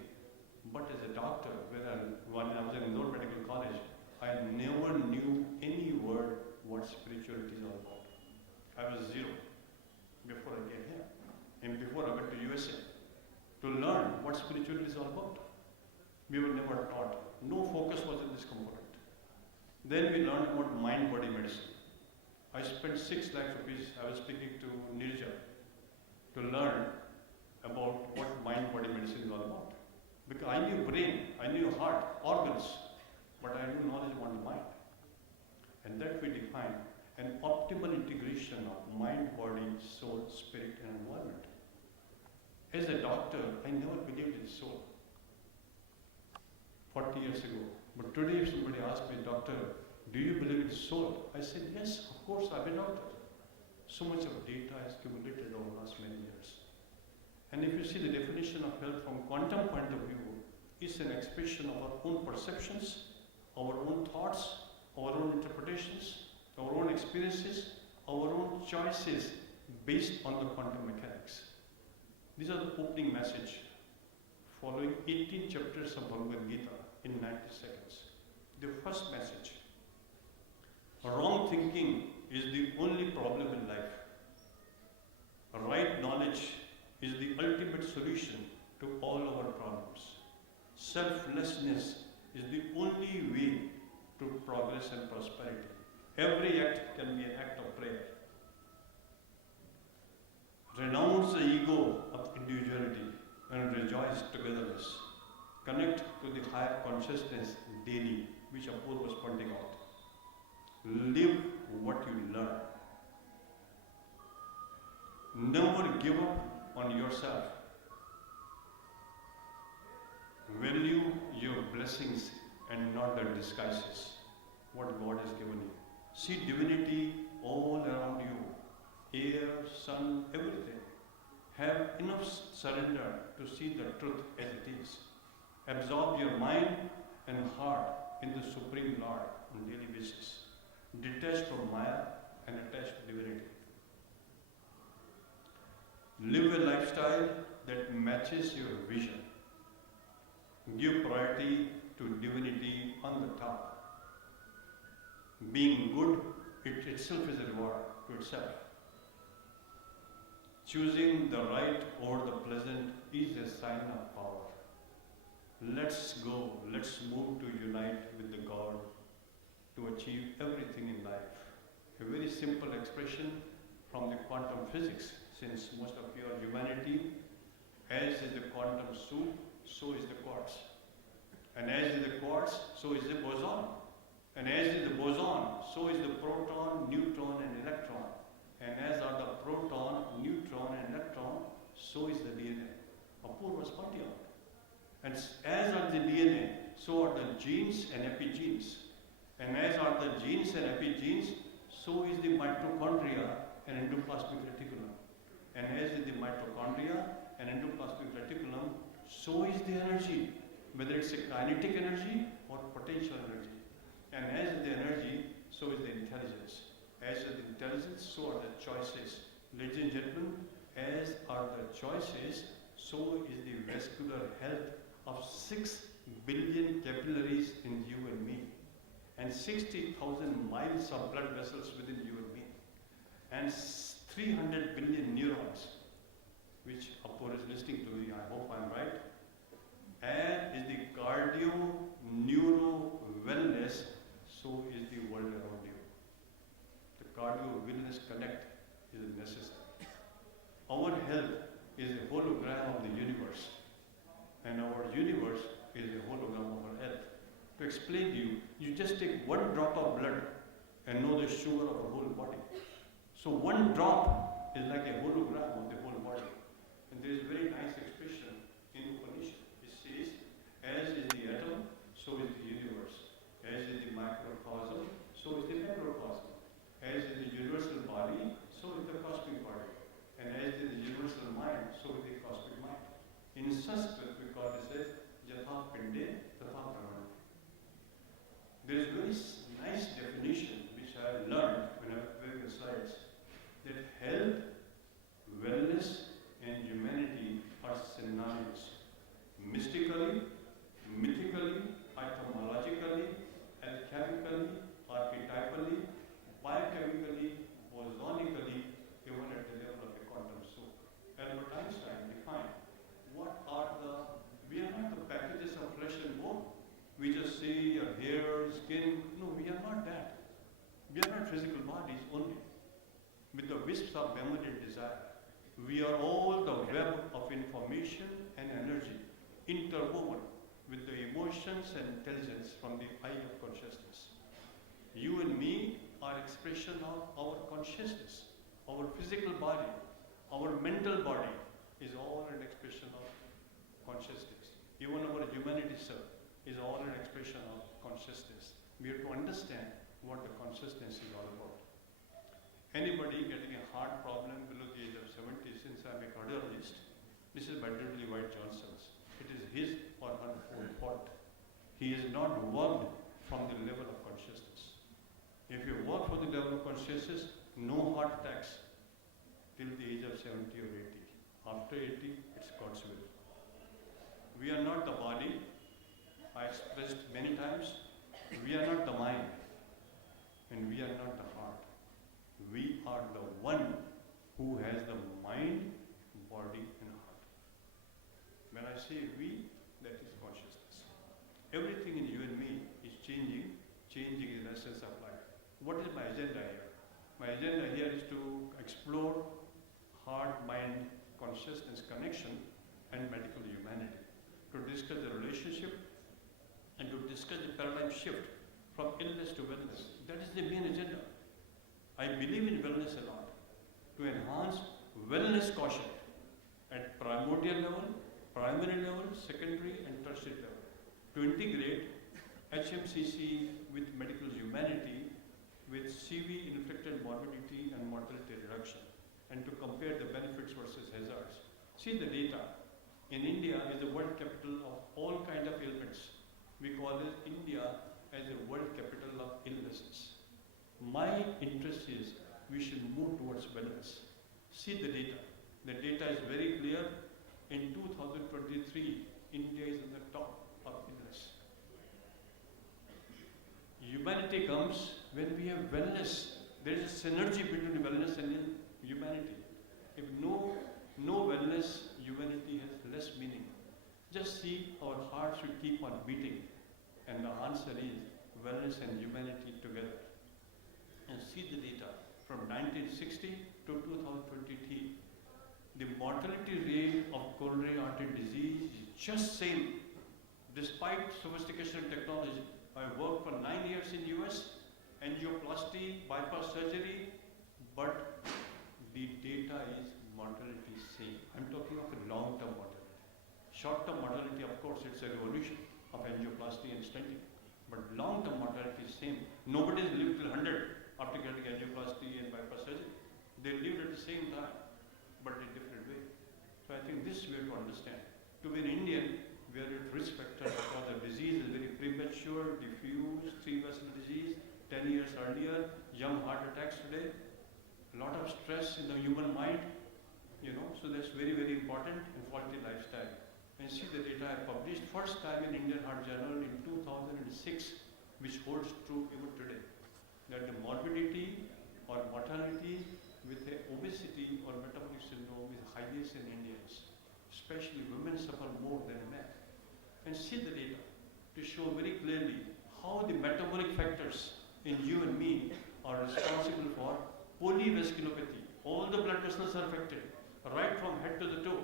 But as a doctor, when I was in Indore Medical College, I never knew any word what spirituality is all about. I was zero before I came here, and before I went to USA to learn what spirituality is all about. We were never taught. No focus was in this component. Then we learned about mind-body medicine. I spent 6 lakh rupees, I was speaking to Nirja, to learn about what mind-body medicine is all about. Because I knew brain, I knew heart, organs, but I knew knowledge about the mind. And that we define an optimal integration of mind, body, soul, spirit, and environment. As a doctor, I never believed in soul 40 years ago. But today if somebody asks me, doctor, do you believe in soul? I said, yes, of course, I'm a doctor. So much of data is accumulated over the last many years. And if you see the definition of health from quantum point of view, it's an expression of our own perceptions, our own thoughts, our own interpretations, our own experiences, our own choices based on the quantum mechanics. These are the opening message following 18 chapters of Bhagavad Gita in 90 seconds. The first message: wrong thinking is the only problem in life. Right knowledge is the ultimate solution to all our problems. Selflessness is the only way to progress. progress and prosperity. Every act can be an act of prayer. Renounce the ego of individuality and rejoice togetherness. Connect to the higher consciousness daily, which Apoorva was pointing out. Live what you learn. Never give up on yourself. Value your blessings and not the disguises, what God has given you. See divinity all around you, air, sun, everything. Have enough surrender to see the truth as it is. Absorb your mind and heart in the Supreme Lord on daily basis. Detach from Maya and attach to divinity. Live a lifestyle that matches your vision. Give priority to divinity on the top. Being good, it itself is a reward to itself. Choosing the right over the pleasant is a sign of power. Let's go, let's move to unite with the God to achieve everything in life. A very simple expression from the quantum physics, since most of you are humanity. As is the quantum soup, so is the quartz. And as is the quartz, so is the boson. And as is the boson, so is the proton, neutron and electron. And as are the proton, neutron and electron, so is the DNA. Apoorva was pointing out. And as are the DNA, so are the genes and epigenes. And as are the genes and epigenes, so is the mitochondria and endoplasmic reticulum. And as is the mitochondria and endoplasmic reticulum, so is the energy, whether it's a kinetic energy or potential energy. And as is the energy, so is the intelligence. As is the intelligence, so are the choices. Ladies and gentlemen, as are the choices, so is the vascular health of 6 billion capillaries in you and me, and 60,000 miles of blood vessels within you and me, and 300 billion neurons, which Apoorva is listening to me, I hope I'm right, and is the cardio, neuro, wellness, so is the world around you. The cardio wellness connect is necessary. Our health is a hologram of the universe, and our universe is a hologram of our health. To explain to you, you just take one drop of blood and know the sugar of the whole body. So one drop is like a hologram of the whole body. And there is a very nice expression in Upanishad. It says, as is the atom, so is the universe. As is the microcosm, so is the macrocosm. As is the universal body, so is the cosmic body. And as is the universal mind, so is the cosmic mind. In Sanskrit, we call it as Jatha Pinde Tatha Brahman. There is a very nice definition which I learned when I was preparing the slides, that health, wellness, and humanity are synonymous. Mystically, mythically, etymologically, alchemically, archetypally, biochemically, bosonically, even at the level of a quantum soup. Albert Einstein defined what are we are not the packages of flesh and bone. We just see your hair, skin. No, we are not that. We are not physical bodies only, with the wisps of memory and desire. We are all the web of information and energy, interwoven with the emotions and intelligence from the eye of consciousness. You and me are expression of our consciousness. Our physical body, our mental body is all an expression of consciousness. Even our humanity self is all an expression of consciousness. We have to understand what the consciousness is all about. Anybody getting a heart problem below the age of 70, since I'm a cardiologist, this is by Dudley White Johnson's. It is his or her own fault. He is not worked from the level of consciousness. If you work for the level of consciousness, no heart attacks till the age of 70 or 80. After 80, it's God's will. We are not the body. I expressed many times, we are not the mind, and we are not the heart. We are the one who has the mind, body, and heart. When I say we, that is consciousness. Everything in you and me is changing in essence agenda here is to explore heart-mind consciousness connection and medical humanity, to discuss the relationship and to discuss the paradigm shift from illness to wellness. That is the main agenda. I believe in wellness a lot, to enhance wellness quotient at primordial level, primary level, secondary and tertiary level, to integrate HMCC with medical humanity with CV inflicted morbidity and mortality reduction, and to compare the benefits versus hazards. See the data. In India is the world capital of all kind of ailments. We call it India as the world capital of illnesses. My interest is we should move towards wellness. See the data. The data is very clear. In 2023, India is in the top of illness. Humanity comes when we have wellness. There is a synergy between wellness and humanity. If no wellness, humanity has less meaning. Just see our hearts should keep on beating. And the answer is wellness and humanity together. And see the data from 1960 to 2023. The mortality rate of coronary artery disease is just same. Despite sophistication and technology, I worked for 9 years in US, angioplasty, bypass surgery, but the data is mortality same. I'm talking of a long-term mortality. Short-term mortality, of course, it's a revolution of angioplasty and stenting. But long-term mortality is same. Nobody has lived till 100 after getting angioplasty and bypass surgery. They lived at the same time, but in a different way. So I think this we have to understand. To be an Indian, we are at risk factor because the disease is very premature, diffuse, 3-vessel disease, 10 years earlier, young heart attacks today, a lot of stress in the human mind, so that's very, very important, and faulty lifestyle. And see the data I published first time in Indian Heart Journal in 2006, which holds true even today, that the morbidity or mortality with obesity or metabolic syndrome is highest in Indians. Especially women suffer more than men. And see the data to show very clearly how the metabolic factors in you and me are responsible for polyvasculopathy. All the blood vessels are affected, right from head to the toe.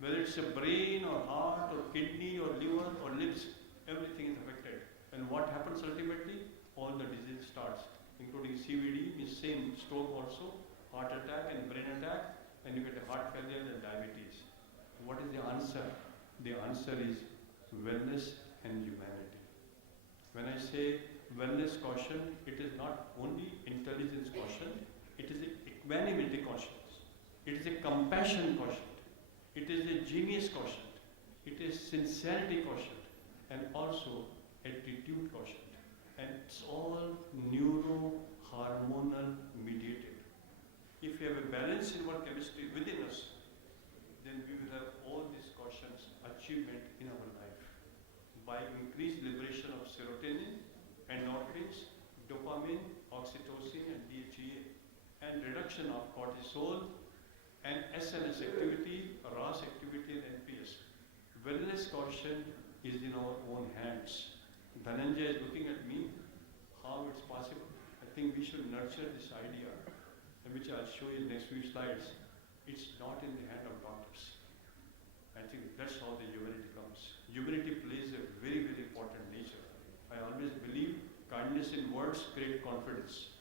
Whether it's a brain or heart or kidney or liver or lips, everything is affected. And what happens ultimately? All the disease starts, including CVD, means same stroke also, heart attack and brain attack, and you get a heart failure and diabetes. What is the answer? The answer is wellness and humanity. When I say wellness quotient, it is not only intelligence quotient, it is equanimity quotient, it is a compassion quotient, it is a genius quotient, it is sincerity quotient, and also attitude quotient. And it's all neurohormonal mediated. If you have a balance in our chemistry within us, then we will have all these quotients achievement in our life. By increased liberation of serotonin, endorphins, dopamine, oxytocin and DHEA, and reduction of cortisol and SNS activity, RAS activity and NPS. Wellness quotient is in our own hands. Dhananjay is looking at me, how it's possible. I think we should nurture this idea, which I'll show you in the next few slides. It's not in the hand of doctors. I think that's how the humanity comes. Humanity plays a very, very important nature. I always believe kindness in words creates confidence.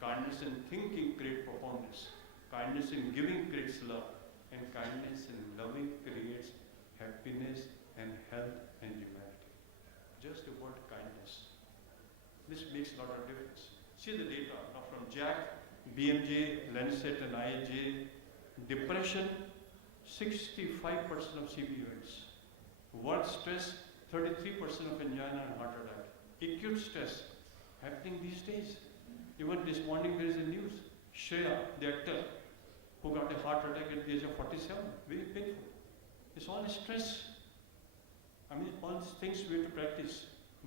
Kindness in thinking creates profoundness. Kindness in giving creates love. And kindness in loving creates happiness and health and humanity. Just the word kindness. This makes a lot of difference. See the data now from Jack, BMJ, Lancet and IAJ. Depression, 65% of CV events. Work stress, 33% of angina and heart attack. Acute stress happening these days. Even this morning there is a news. Shreya, the actor, who got a heart attack at the age of 47, very painful. It's all stress. I mean, all these things we have to practice.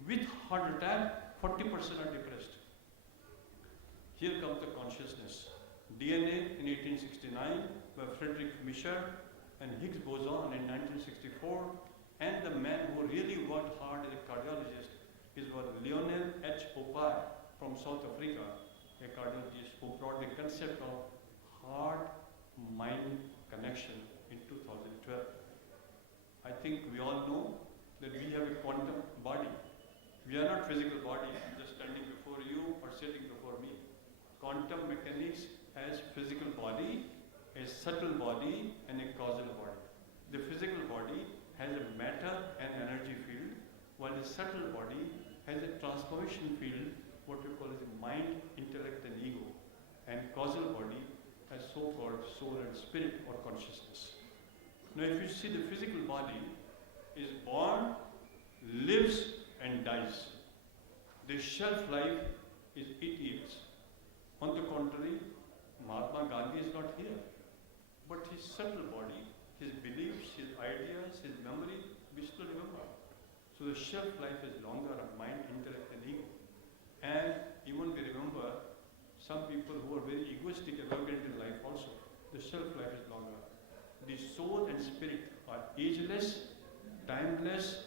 With heart attack, 40% are depressed. Here comes the consciousness. DNA in 1869 by Friedrich Mischer and Higgs boson in 1964, and the man who really worked hard as a cardiologist is Lionel H. Opar from South Africa, a cardiologist, who brought the concept of heart-mind connection in 2012. I think we all know that we have a quantum body. We are not physical body, just standing before you or sitting before me. Quantum mechanics has physical body, a subtle body, and a causal body. The physical body has a matter and energy field, while the subtle body has a transformation field, what we call as the mind, intellect, and ego. And causal body has so-called soul and spirit or consciousness. Now if you see, the physical body is born, lives, and dies. The shelf life is 8 years. On the contrary, Mahatma Gandhi is not here. But his subtle body, his beliefs, his ideas, his memory, we still remember. So the shelf life is longer of mind, intellect, and ego. And even we remember some people who are very egoistic and arrogant in life also. The shelf life is longer. The soul and spirit are ageless, timeless,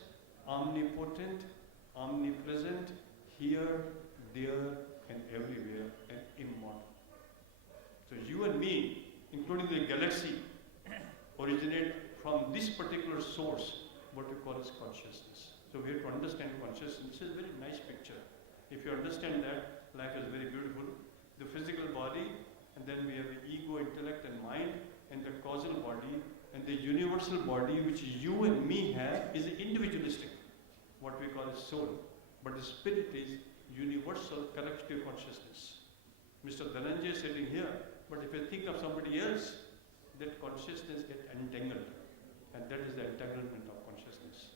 omnipotent, omnipresent, here, there, and everywhere, and immortal. So you and me, including the galaxy, originate from this particular source, what we call as consciousness. So we have to understand consciousness. This is a very nice picture. If you understand that, life is very beautiful. The physical body, and then we have the ego, intellect, and mind, and the causal body, and the universal body, which you and me have, is individualistic, what we call as soul. But the spirit is universal collective consciousness. Mr. Dhananjay is sitting here, but if you think of somebody else, that consciousness gets entangled. And that is the entanglement of consciousness.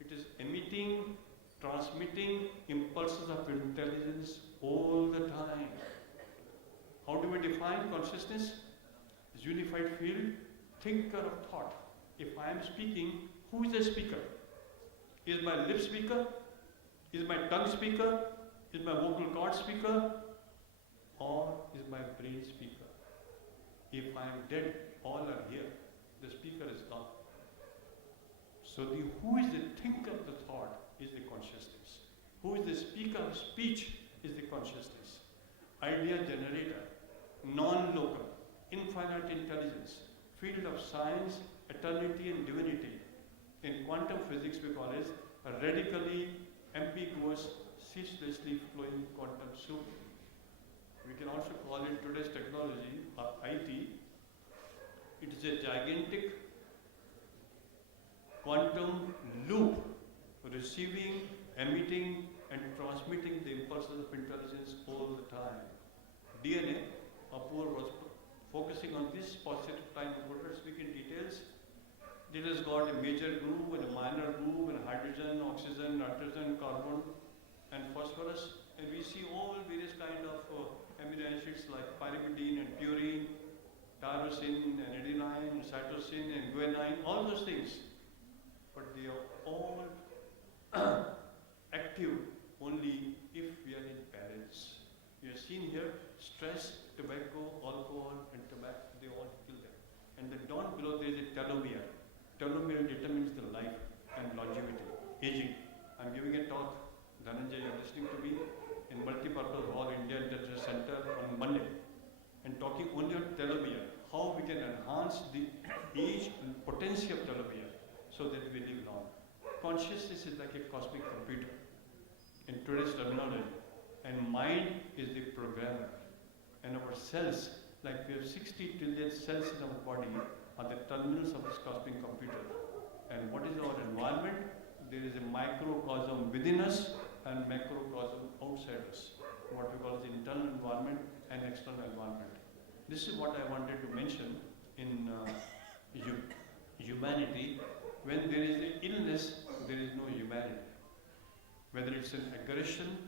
It is emitting, transmitting impulses of intelligence all the time. How do we define consciousness? Unified field, thinker of thought. If I am speaking, who is the speaker? Is my lip speaker? Is my tongue speaker? Is my vocal cord speaker? Or is my brain speaker? If I am dead, all are here. The speaker is gone. So who is the thinker of the thought is the consciousness. Who is the speaker of speech is the consciousness. Idea generator, non-local, infinite intelligence, field of science, eternity and divinity. In quantum physics we call it a radically ambiguous, ceaselessly flowing quantum soup. We can also call it today's technology, or IT. It is a gigantic quantum loop, receiving, emitting, and transmitting the impulses of intelligence all the time. DNA, Apoorva was focusing on this positive time. Let us speak in details. It has got a major groove and a minor groove, and hydrogen, oxygen, nitrogen, carbon, and phosphorus. And we see all various kind of amino acids like pyrimidine and purine, tyrosine and adenine, cytosine and guanine, all those things. But they are all active only if we are in balance. You have seen here, stress, tobacco, alcohol, and tobacco, they all kill them. And then down below there is a telomere. Telomere determines the life and longevity, aging. I'm giving a talk, Dhananjay, you're listening to me, in Multipurpose Hall, India International Center on Monday, and talking only on telomere, how we can enhance the age and potency of telomere so that we live long. Consciousness is like a cosmic computer in today's terminology, and mind is the programmer. And our cells, like we have 60 trillion cells in our body, are the terminals of this cosmic computer. And what is our environment? There is a microcosm within us and macrocosm outside us, what we call the internal environment and external environment. This is what I wanted to mention in humanity. When there is an illness, there is no humanity. Whether it's an aggression,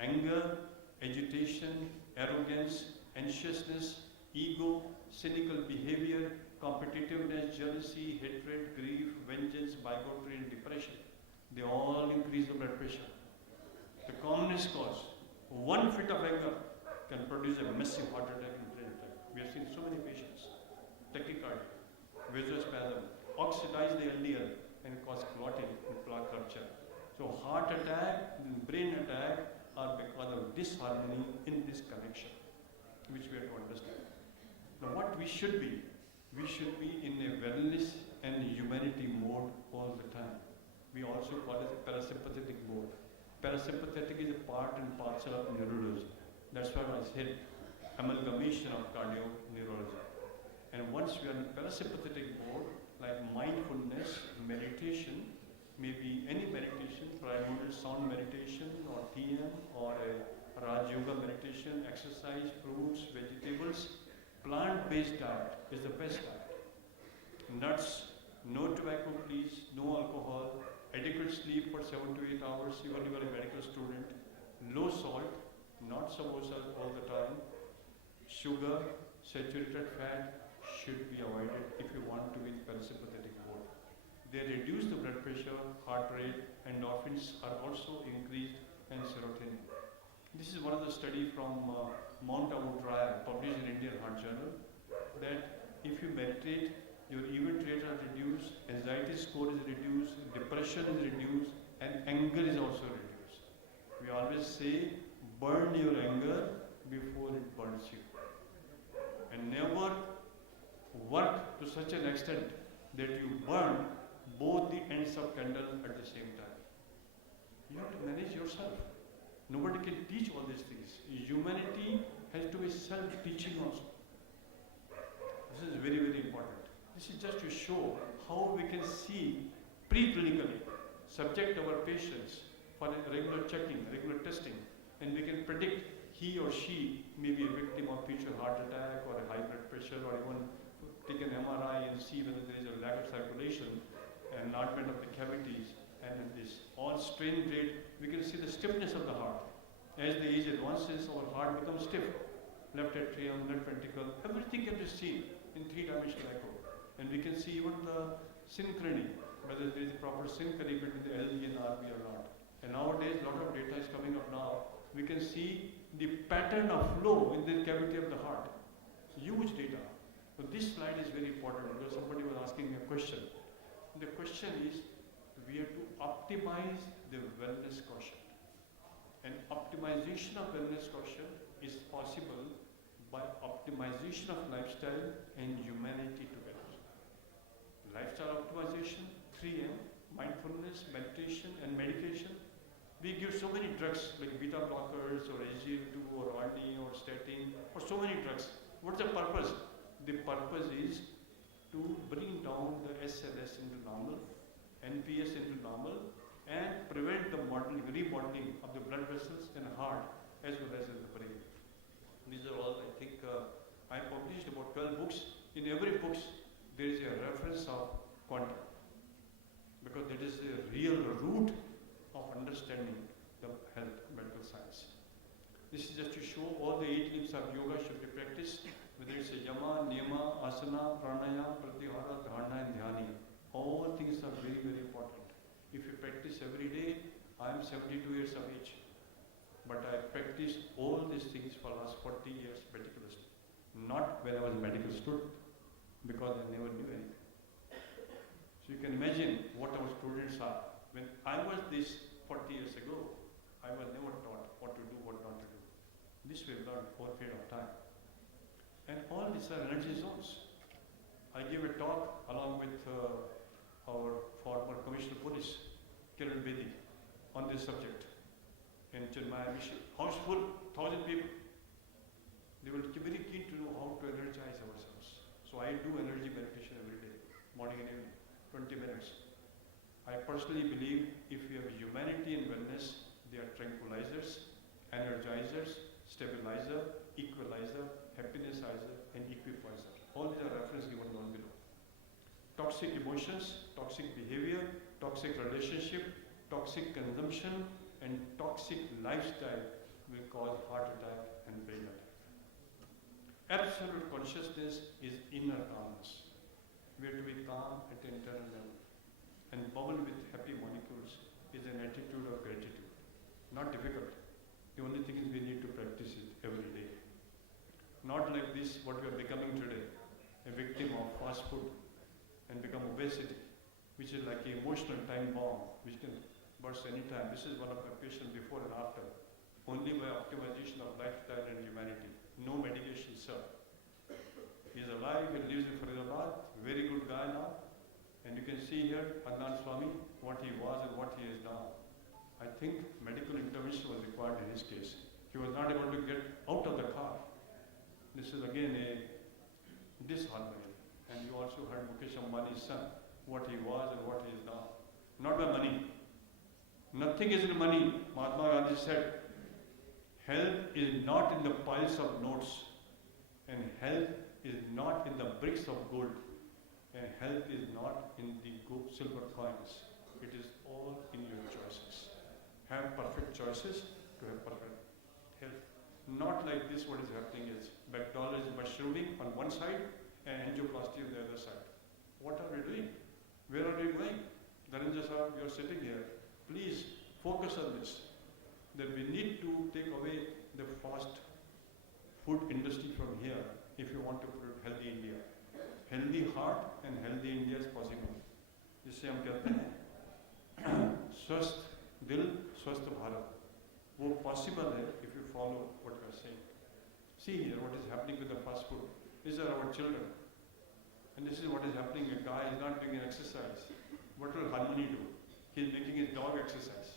anger, agitation, arrogance, anxiousness, ego, cynical behavior, competitiveness, jealousy, hatred, grief, vengeance, bigotry, and depression, they all increase the blood pressure. The commonest cause, one fit of anger can produce a massive heart attack and brain attack. We have seen so many patients. Tachycardia, vasospasm, oxidize the LDL and cause clotting and plaque rupture. So heart attack and brain attack are because of disharmony in this connection, which we have to understand. Now what we should be in a wellness and humanity mode all the time. We also call it parasympathetic mode. Parasympathetic is a part and parcel of neurology. That's why I said amalgamation of cardio neurology. And once we are in parasympathetic mode, like mindfulness, meditation, maybe any meditation, primordial sound meditation or TM or a Raj Yoga meditation, exercise, fruits, vegetables, plant-based diet is the best diet. Nuts, no tobacco please, no alcohol, adequate sleep for 7 to 8 hours, even if you are a medical student, low salt, not samosa all the time, sugar, saturated fat should be avoided if you want to be in parasympathetic mode. They reduce the blood pressure, heart rate, endorphins are also increased, and serotonin. This is one of the study from Mount Abu trial published in Indian Heart Journal, that if you meditate, your event rate are reduced, anxiety score is reduced, depression is reduced, and anger is also reduced. We always say, burn your anger before it burns you. And never work to such an extent that you burn both the ends of candle at the same time. You have to manage yourself. Nobody can teach all these things. Humanity has to be self-teaching also. This is very, very important. This is just to show how we can see pre-clinically, subject our patients for a regular checking, regular testing, and we can predict he or she may be a victim of future heart attack or a high blood pressure, or even take an MRI and see whether there is a lack of circulation, enlargement of the cavities, and in this all strain rate, we can see the stiffness of the heart. As the age advances, our heart becomes stiff. Left atrium, left ventricle, everything can be seen in three-dimensional echo. And we can see even the synchrony, whether there is a proper synchrony between the LV and RV or not. And nowadays, a lot of data is coming up now. We can see the pattern of flow in the cavity of the heart. Huge data. So this slide is very important because somebody was asking me a question. The question is, we have to optimize the wellness quotient. And optimization of wellness quotient is possible by optimization of lifestyle and humanity together. Lifestyle optimization, 3M, mindfulness, meditation, and medication. We give so many drugs like beta blockers or SGLT2 or RD or statin or so many drugs. What's the purpose? The purpose is to bring down the SLS into normal, NPS into normal, and prevent the remodeling of the blood vessels and heart as well as in the brain. These are all, I think, I published about 12 books. In every book, there is a reference of quantum, because that is the real root of understanding the health medical science. This is just to show all the 8 limbs of yoga should be practiced, whether it's a yama, niyama, asana, pranayama, pratyahara, dharana, and dhyani. All things are very, very important. If you practice every day, I am 72 years of age, but I practiced all these things for the last 40 years meticulously. Not when I was a medical student, because I never knew anything. So you can imagine what our students are. When I was this 40 years ago, I was never taught what to do, what not to do. This we learned over a period of time. And all these are energy zones. I gave a talk along with our former Commissioner of Police, Kiran Bedi, on this subject in Chinmaya Mission. House full, 1,000 people. They were very keen to know how to energize ourselves. So I do energy meditation every day, morning and evening, 20 minutes. I personally believe if we have humanity and wellness, they are tranquilizers, energizers, stabilizer, equalizer, happinessizer, and equipoiser. All these are references given down below. Toxic emotions, toxic behavior, toxic relationship, toxic consumption, and toxic lifestyle will cause heart attack and brain attack. Absolute consciousness is inner calmness. We have to be calm at the internal level. And bubble with happy molecules is an attitude of gratitude. Not difficult. The only thing is we need to practice it every day. Not like this, what we are becoming today, a victim of fast food and become obesity, which is like an emotional time bomb, which can burst anytime. This is one of my patients before and after. only by optimization of lifestyle and humanity. No medication, sir. He is alive, he lives in Faridabad, very good guy now. And you can see here, Adnan Swami, what he was and what he is now. I think medical intervention was required in his case. He was not able to get out of the car. This is again a disharmony. And you also heard Mukesh Ambani's son, what he was and what he is now. Not by money. Nothing is in money. Mahatma Gandhi said, health is not in the piles of notes, and health is not in the bricks of gold, and health is not in the silver coins. It is all in your choices. Have perfect choices to have perfect health. Not like this, what is happening is McDonald's is mushrooming on one side and angioplasty on the other side. What are we doing? Where are we going? Dhananjay Sahab, you are sitting here. Please focus on this. That we need to take away the fast food industry from here if you want to put healthy India. Healthy heart and healthy India is possible. जिससे हम कहते हैं स्वस्थ दिल स्वस्थ भारत. वो possible है if you follow what we are saying. See here what is happening with the fast food. These are our children. And this is what is happening. A guy is not doing an exercise. What will Harmony do? He is making his dog exercise.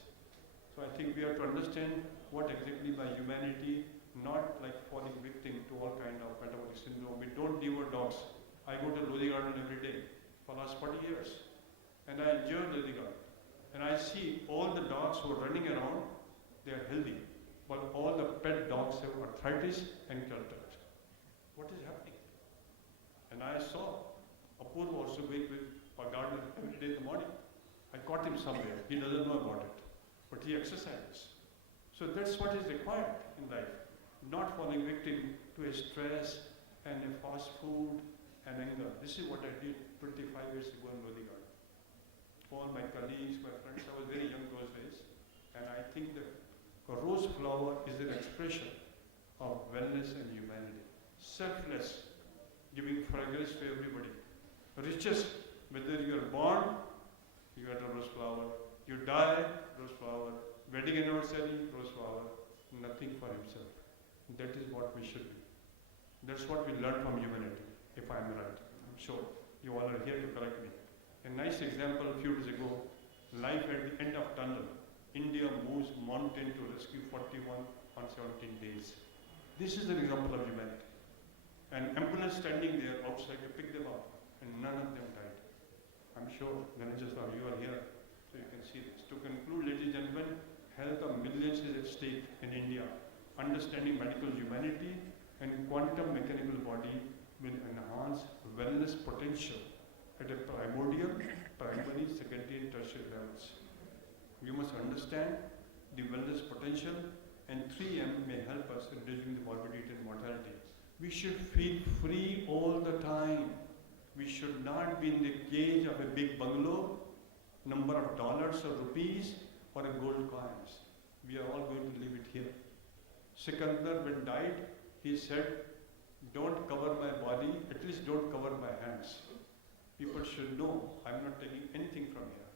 So I think we have to understand what exactly by humanity, not like falling victim to all kind of metabolic syndrome. We don't devour dogs. I go to Lodi Garden every day for last 40 years. And I enjoy Lodi Garden. And I see all the dogs who are running around, they are healthy. But all the pet dogs have arthritis and cataract. What is happening? And I saw Apoorva also going with a garden every day in the morning. I caught him somewhere. He doesn't know about it. But he exercises. So that's what is required in life. Not falling victim to a stress and a fast food and anger. This is what I did 25 years ago in Lodi Garden. All my colleagues, my friends, I was very young those days. And I think the rose flower is an expression of wellness and humanity. Selfless, giving fragrance to everybody. Riches, whether you are born, you get a rose flower. You die, rose flower. Wedding anniversary, rose flower. Nothing for himself. That is what we should do. That's what we learn from humanity, if I am right. I'm sure you all are here to correct me. A nice example a few days ago, life at the end of tunnel. India moves mountain to rescue 41 on 17 days. This is an example of humanity. An ambulance standing there outside to pick them up, and none of them died. I'm sure, Dhananjay Sahab, you are here, so you can see this. To conclude, ladies and gentlemen, health of millions is at stake in India. Understanding medical humanity and quantum mechanical body will enhance wellness potential at a primordial, primary, secondary, and tertiary levels. You must understand the wellness potential, and 3M may help us in reducing the morbidity and mortality. We should feel free all the time. We should not be in the cage of a big bungalow, number of dollars or rupees, or a gold coins. We are all going to leave it here. Sikandar, when died, he said, don't cover my body, at least don't cover my hands. People should know I'm not taking anything from here.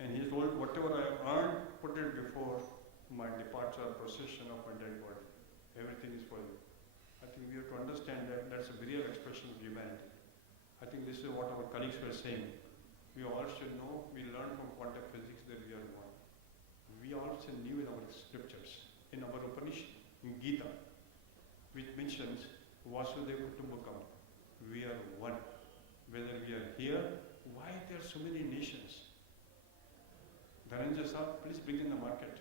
And he told, whatever I have earned, put it before my departure procession of my dead body. Everything is for you. I think we have to understand that that's a real expression of humanity. I think this is what our colleagues were saying. We all should know, we learn from quantum physics that we are one. We also knew in our scriptures, in our Upanishad, in Gita, which mentions Vasudeva Kutumbakam. We are one. Whether we are here, why there are so many nations? Dhananjay Sahab, please bring in the market.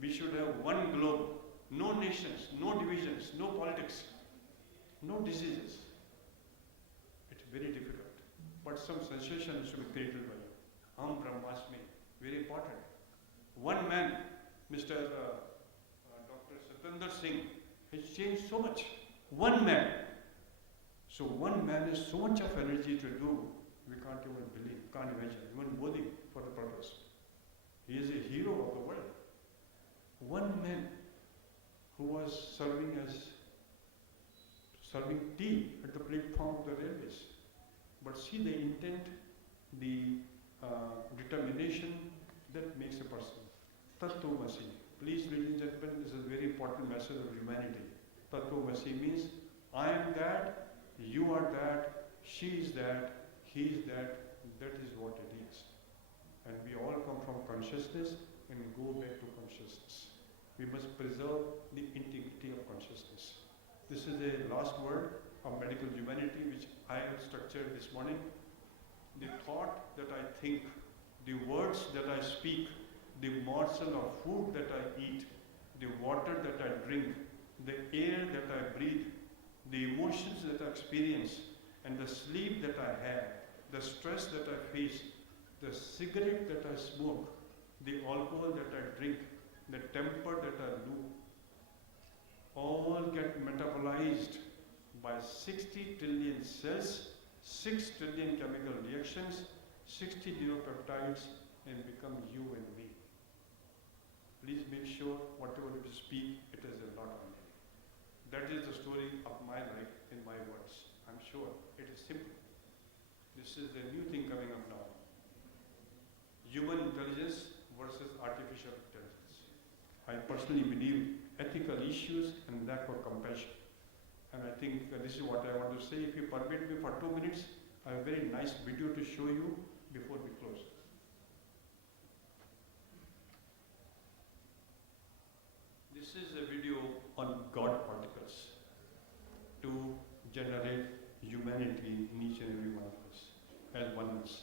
We should have one globe, no nations, no divisions, no politics, no diseases. It's very difficult. But some sensation should be created by you. Ham Brahmasmi, very important. One man, Mr. Dr. Satendra Singh, has changed so much. One man. So one man has so much of energy to do, we can't even believe, can't imagine. Even Modi for the purpose. He is a hero of the world. One man who was serving tea at the platform of the railways. But see the intent, the determination that makes a person. Tattvamasi. Please, ladies and gentlemen, this is a very important message of humanity. Tattvamasi means I am that, you are that, she is that, he is that, that is what it is. And we all come from consciousness and go back to consciousness. We must preserve the integrity of consciousness. This is the last word of medical humanity which I have structured this morning. The thought that I think, the words that I speak, the morsel of food that I eat, the water that I drink, the air that I breathe, the emotions that I experience, and the sleep that I have, the stress that I face, the cigarette that I smoke, the alcohol that I drink, the temper that I lose, all get metabolized by 60 trillion cells, 6 trillion chemical reactions, 60 neuropeptides, and become you and me. Please make sure whatever you speak, it is a lot on you. That is the story of my life in my words. I'm sure it is simple. This is the new thing coming up now. Human intelligence versus artificial intelligence. I personally believe ethical issues and lack of compassion. And I think this is what I want to say. If you permit me for 2 minutes, I have a very nice video to show you before we close. This is a video on God particles to generate humanity in each and every one of us as oneness.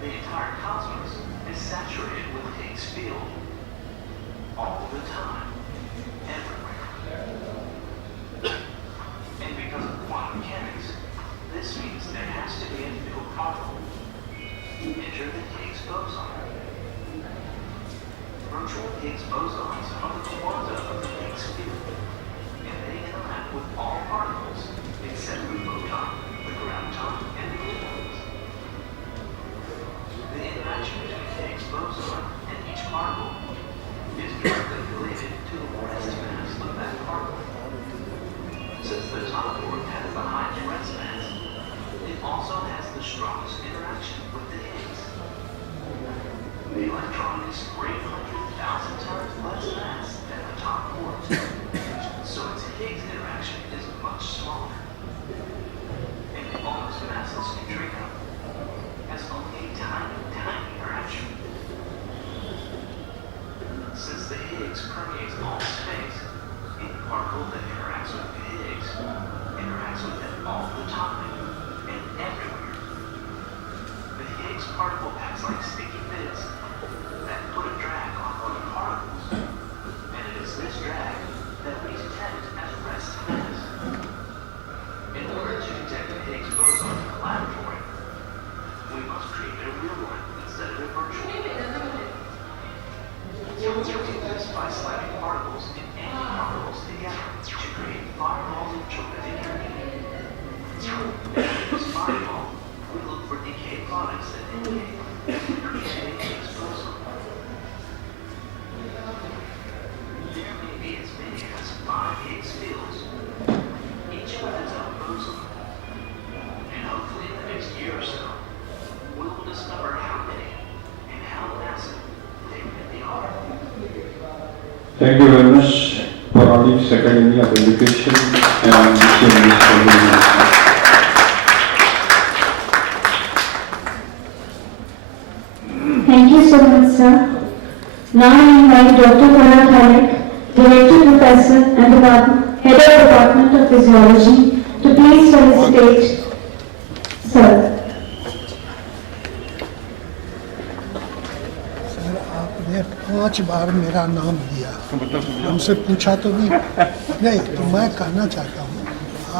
The entire cosmos is saturated with Higgs field. All the time. Everywhere. And because of quantum mechanics, this means there has to be a field particle. Enter the Higgs boson. Virtual Higgs bosons are the quanta of the Higgs field, and they interact with all particles except the photon, the graviton, and the gluons. The interaction between the Higgs boson and each particle is directly related to the rest mass of that particle. Since the top quark has the highest rest mass, it also has the strongest interaction with the Higgs. The electron is 300,000 times less mass than the top quark, so its Higgs interaction is much smaller. And the almost massless neutrino has only a tiny, tiny interaction. Since the Higgs permeates all space, any particle that interacts with the Higgs interacts with it all the time and everywhere. The Higgs particle acts like sticky bits that put a drag on other particles, and it is this drag that we detect as rest mass. In order to detect the Higgs boson in the laboratory, we must create a real one instead of a virtual one. We do this by slapping particles and antiparticles together to create fireballs of Chopra energy. In this fireball, we look for decay products that indicate that we create a Higgs boson. There may be as many as 5 Higgs fields, each with its own boson. And hopefully in the next year or so, we will discover how many and how massive they really are. Thank you very much, Pauranik Academy of Education and UCMS. Thank you so much, sir. Now I invite Dr. Apoorva Pauranik, Director Professor and Head of Department of Physiology, to please felicitate. Sir. Sir आपने 5 बार मेरा नाम लिया, हमसे पूछा तो नहीं तो मैं कहना चाहता हूँ,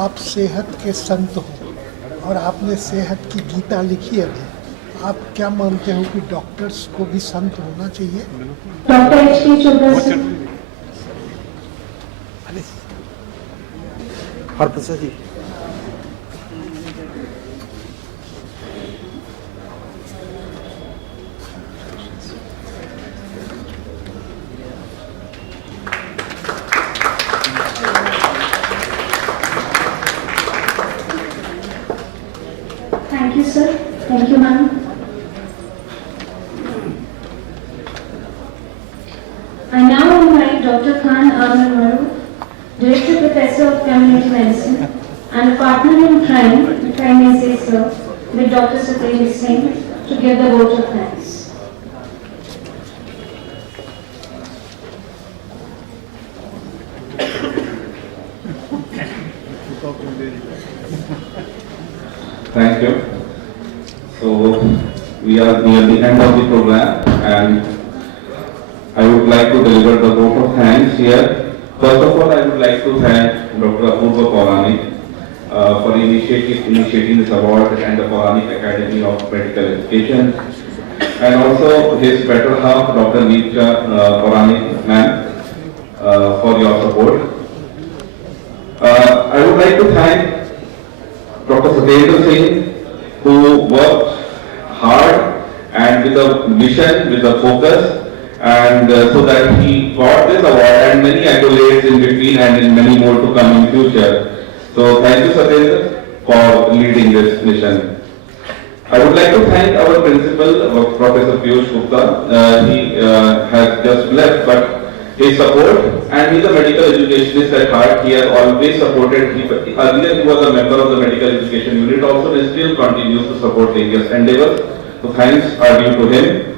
आप सेहत के संत हो और आपने सेहत की गीता लिखी है अभी। आप क्या मानते हो कि डॉक्टर्स को भी संत होना चाहिए? Doctor H.K. Chopra Harprasad ji. Thank you, sir. Thank you, ma'am. I now invite Dr. Khan Arman, Director Professor of Community Medicine and a partner in crime, if I may say so, with Dr. Satendra Singh, to give the vote of thanks. Thank you. So we are near the end of the program, and I would like to deliver the vote of thanks here. First of all, I would like to thank Dr. Apoorva Pauranik for initiating this award and the Pauranik Academy of Medical Education, and also his better half, Dr. Neerja Pauranik ma'am, for your support. I would like to thank Dr. Satendra Singh, who worked hard and with a mission, with a focus, and so that he got this award and many accolades in between and in many more to come in future. So thank you, Satendra, for leading this mission. I would like to thank our principal, Professor Piyush Gupta. He has just left, but his support, and he's a medical educationist at heart. He has always supported. Earlier he was a member of the medical education unit also, and still continues to support various endeavors. So thanks are due to him.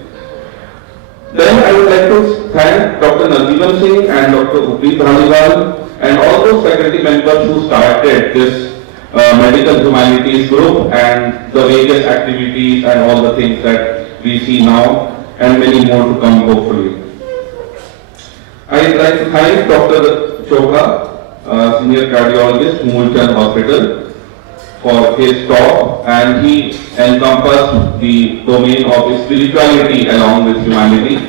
Then I would like to thank Dr. M.G.M. Singh and Dr. Uprit Dhaliwal and all those faculty members who started this Medical Humanities Group, and the various activities and all the things that we see now, and many more to come hopefully. I'd like to thank Dr. Chopra, Senior Cardiologist, Moolchand Hospital, for his talk, and he encompassed the domain of spirituality along with humanity.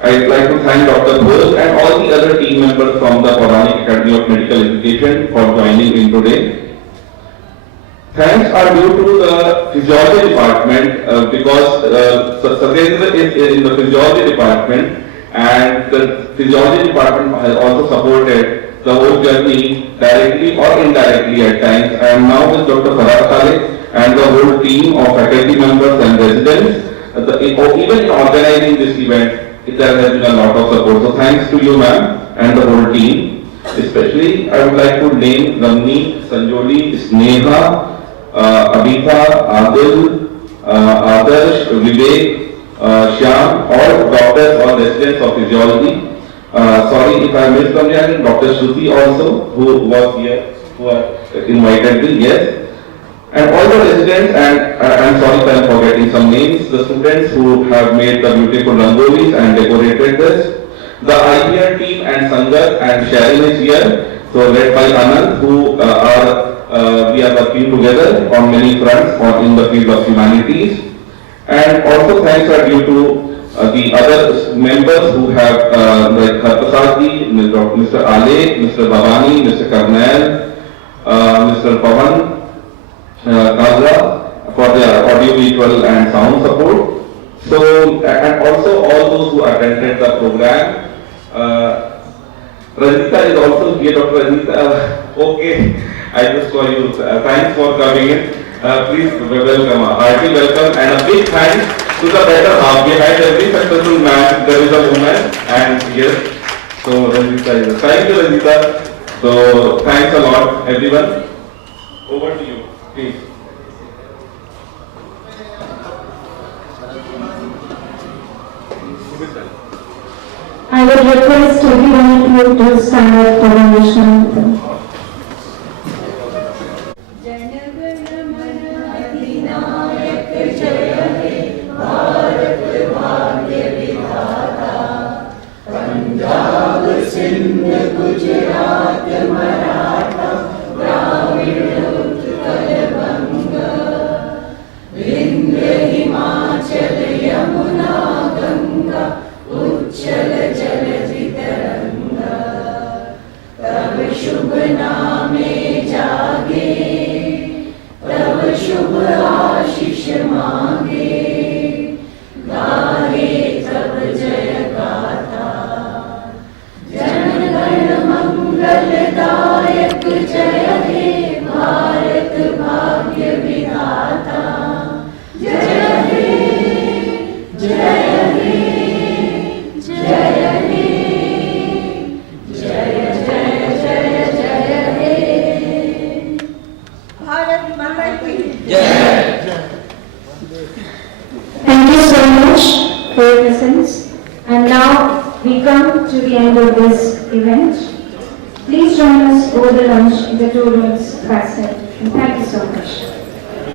I'd like to thank Dr. Ghosh and all the other team members from the Pauranik Academy of Medical Education for joining in today. Thanks are due to the Physiology Department because Satendra is in the Physiology Department, and the Physiology Department has also supported the whole journey directly or indirectly at times. I am now with Dr. Farah and the whole team of faculty members and residents. Even in organizing this event, there has been a lot of support. So thanks to you, ma'am, and the whole team. Especially, I would like to name Ramni, Sanjoli, Sneha, Abita, Adil, Adarsh, Vivek, Shyam, all doctors or residents of physiology. Sorry if I missed some, and Dr. Shruti also, who was here, who invited me, yes. And all the residents, and I'm sorry if I'm forgetting some names, the students who have made the beautiful rangolis and decorated this, the IPR team and Sangat and Sharon is here, so led by Anand, who we are working together on many fronts in the field of humanities. And also thanks are due to the other members who have like Harpasadi, Mr. Ale, Mr. Bhavani, Mr. Karnail, Mr. Pavan, Kazra for their audio-visual and sound support. So, and also all those who attended the program. Rajita is also here, Dr. Rajita. Okay, I just saw you. Thanks for coming in. Please welcome, hearty welcome, and a big thanks to the better half. Behind every successful man, there is a woman, and yes, so Rajita is. Thank you, Rajita. So, thanks a lot, everyone. Over to you. Please. I would request everyone of you to stand up for the national anthem. Thank you so much for your presence. And now we come to the end of this event. Please join us over the lunch in the 2 rooms backside. And thank you so much.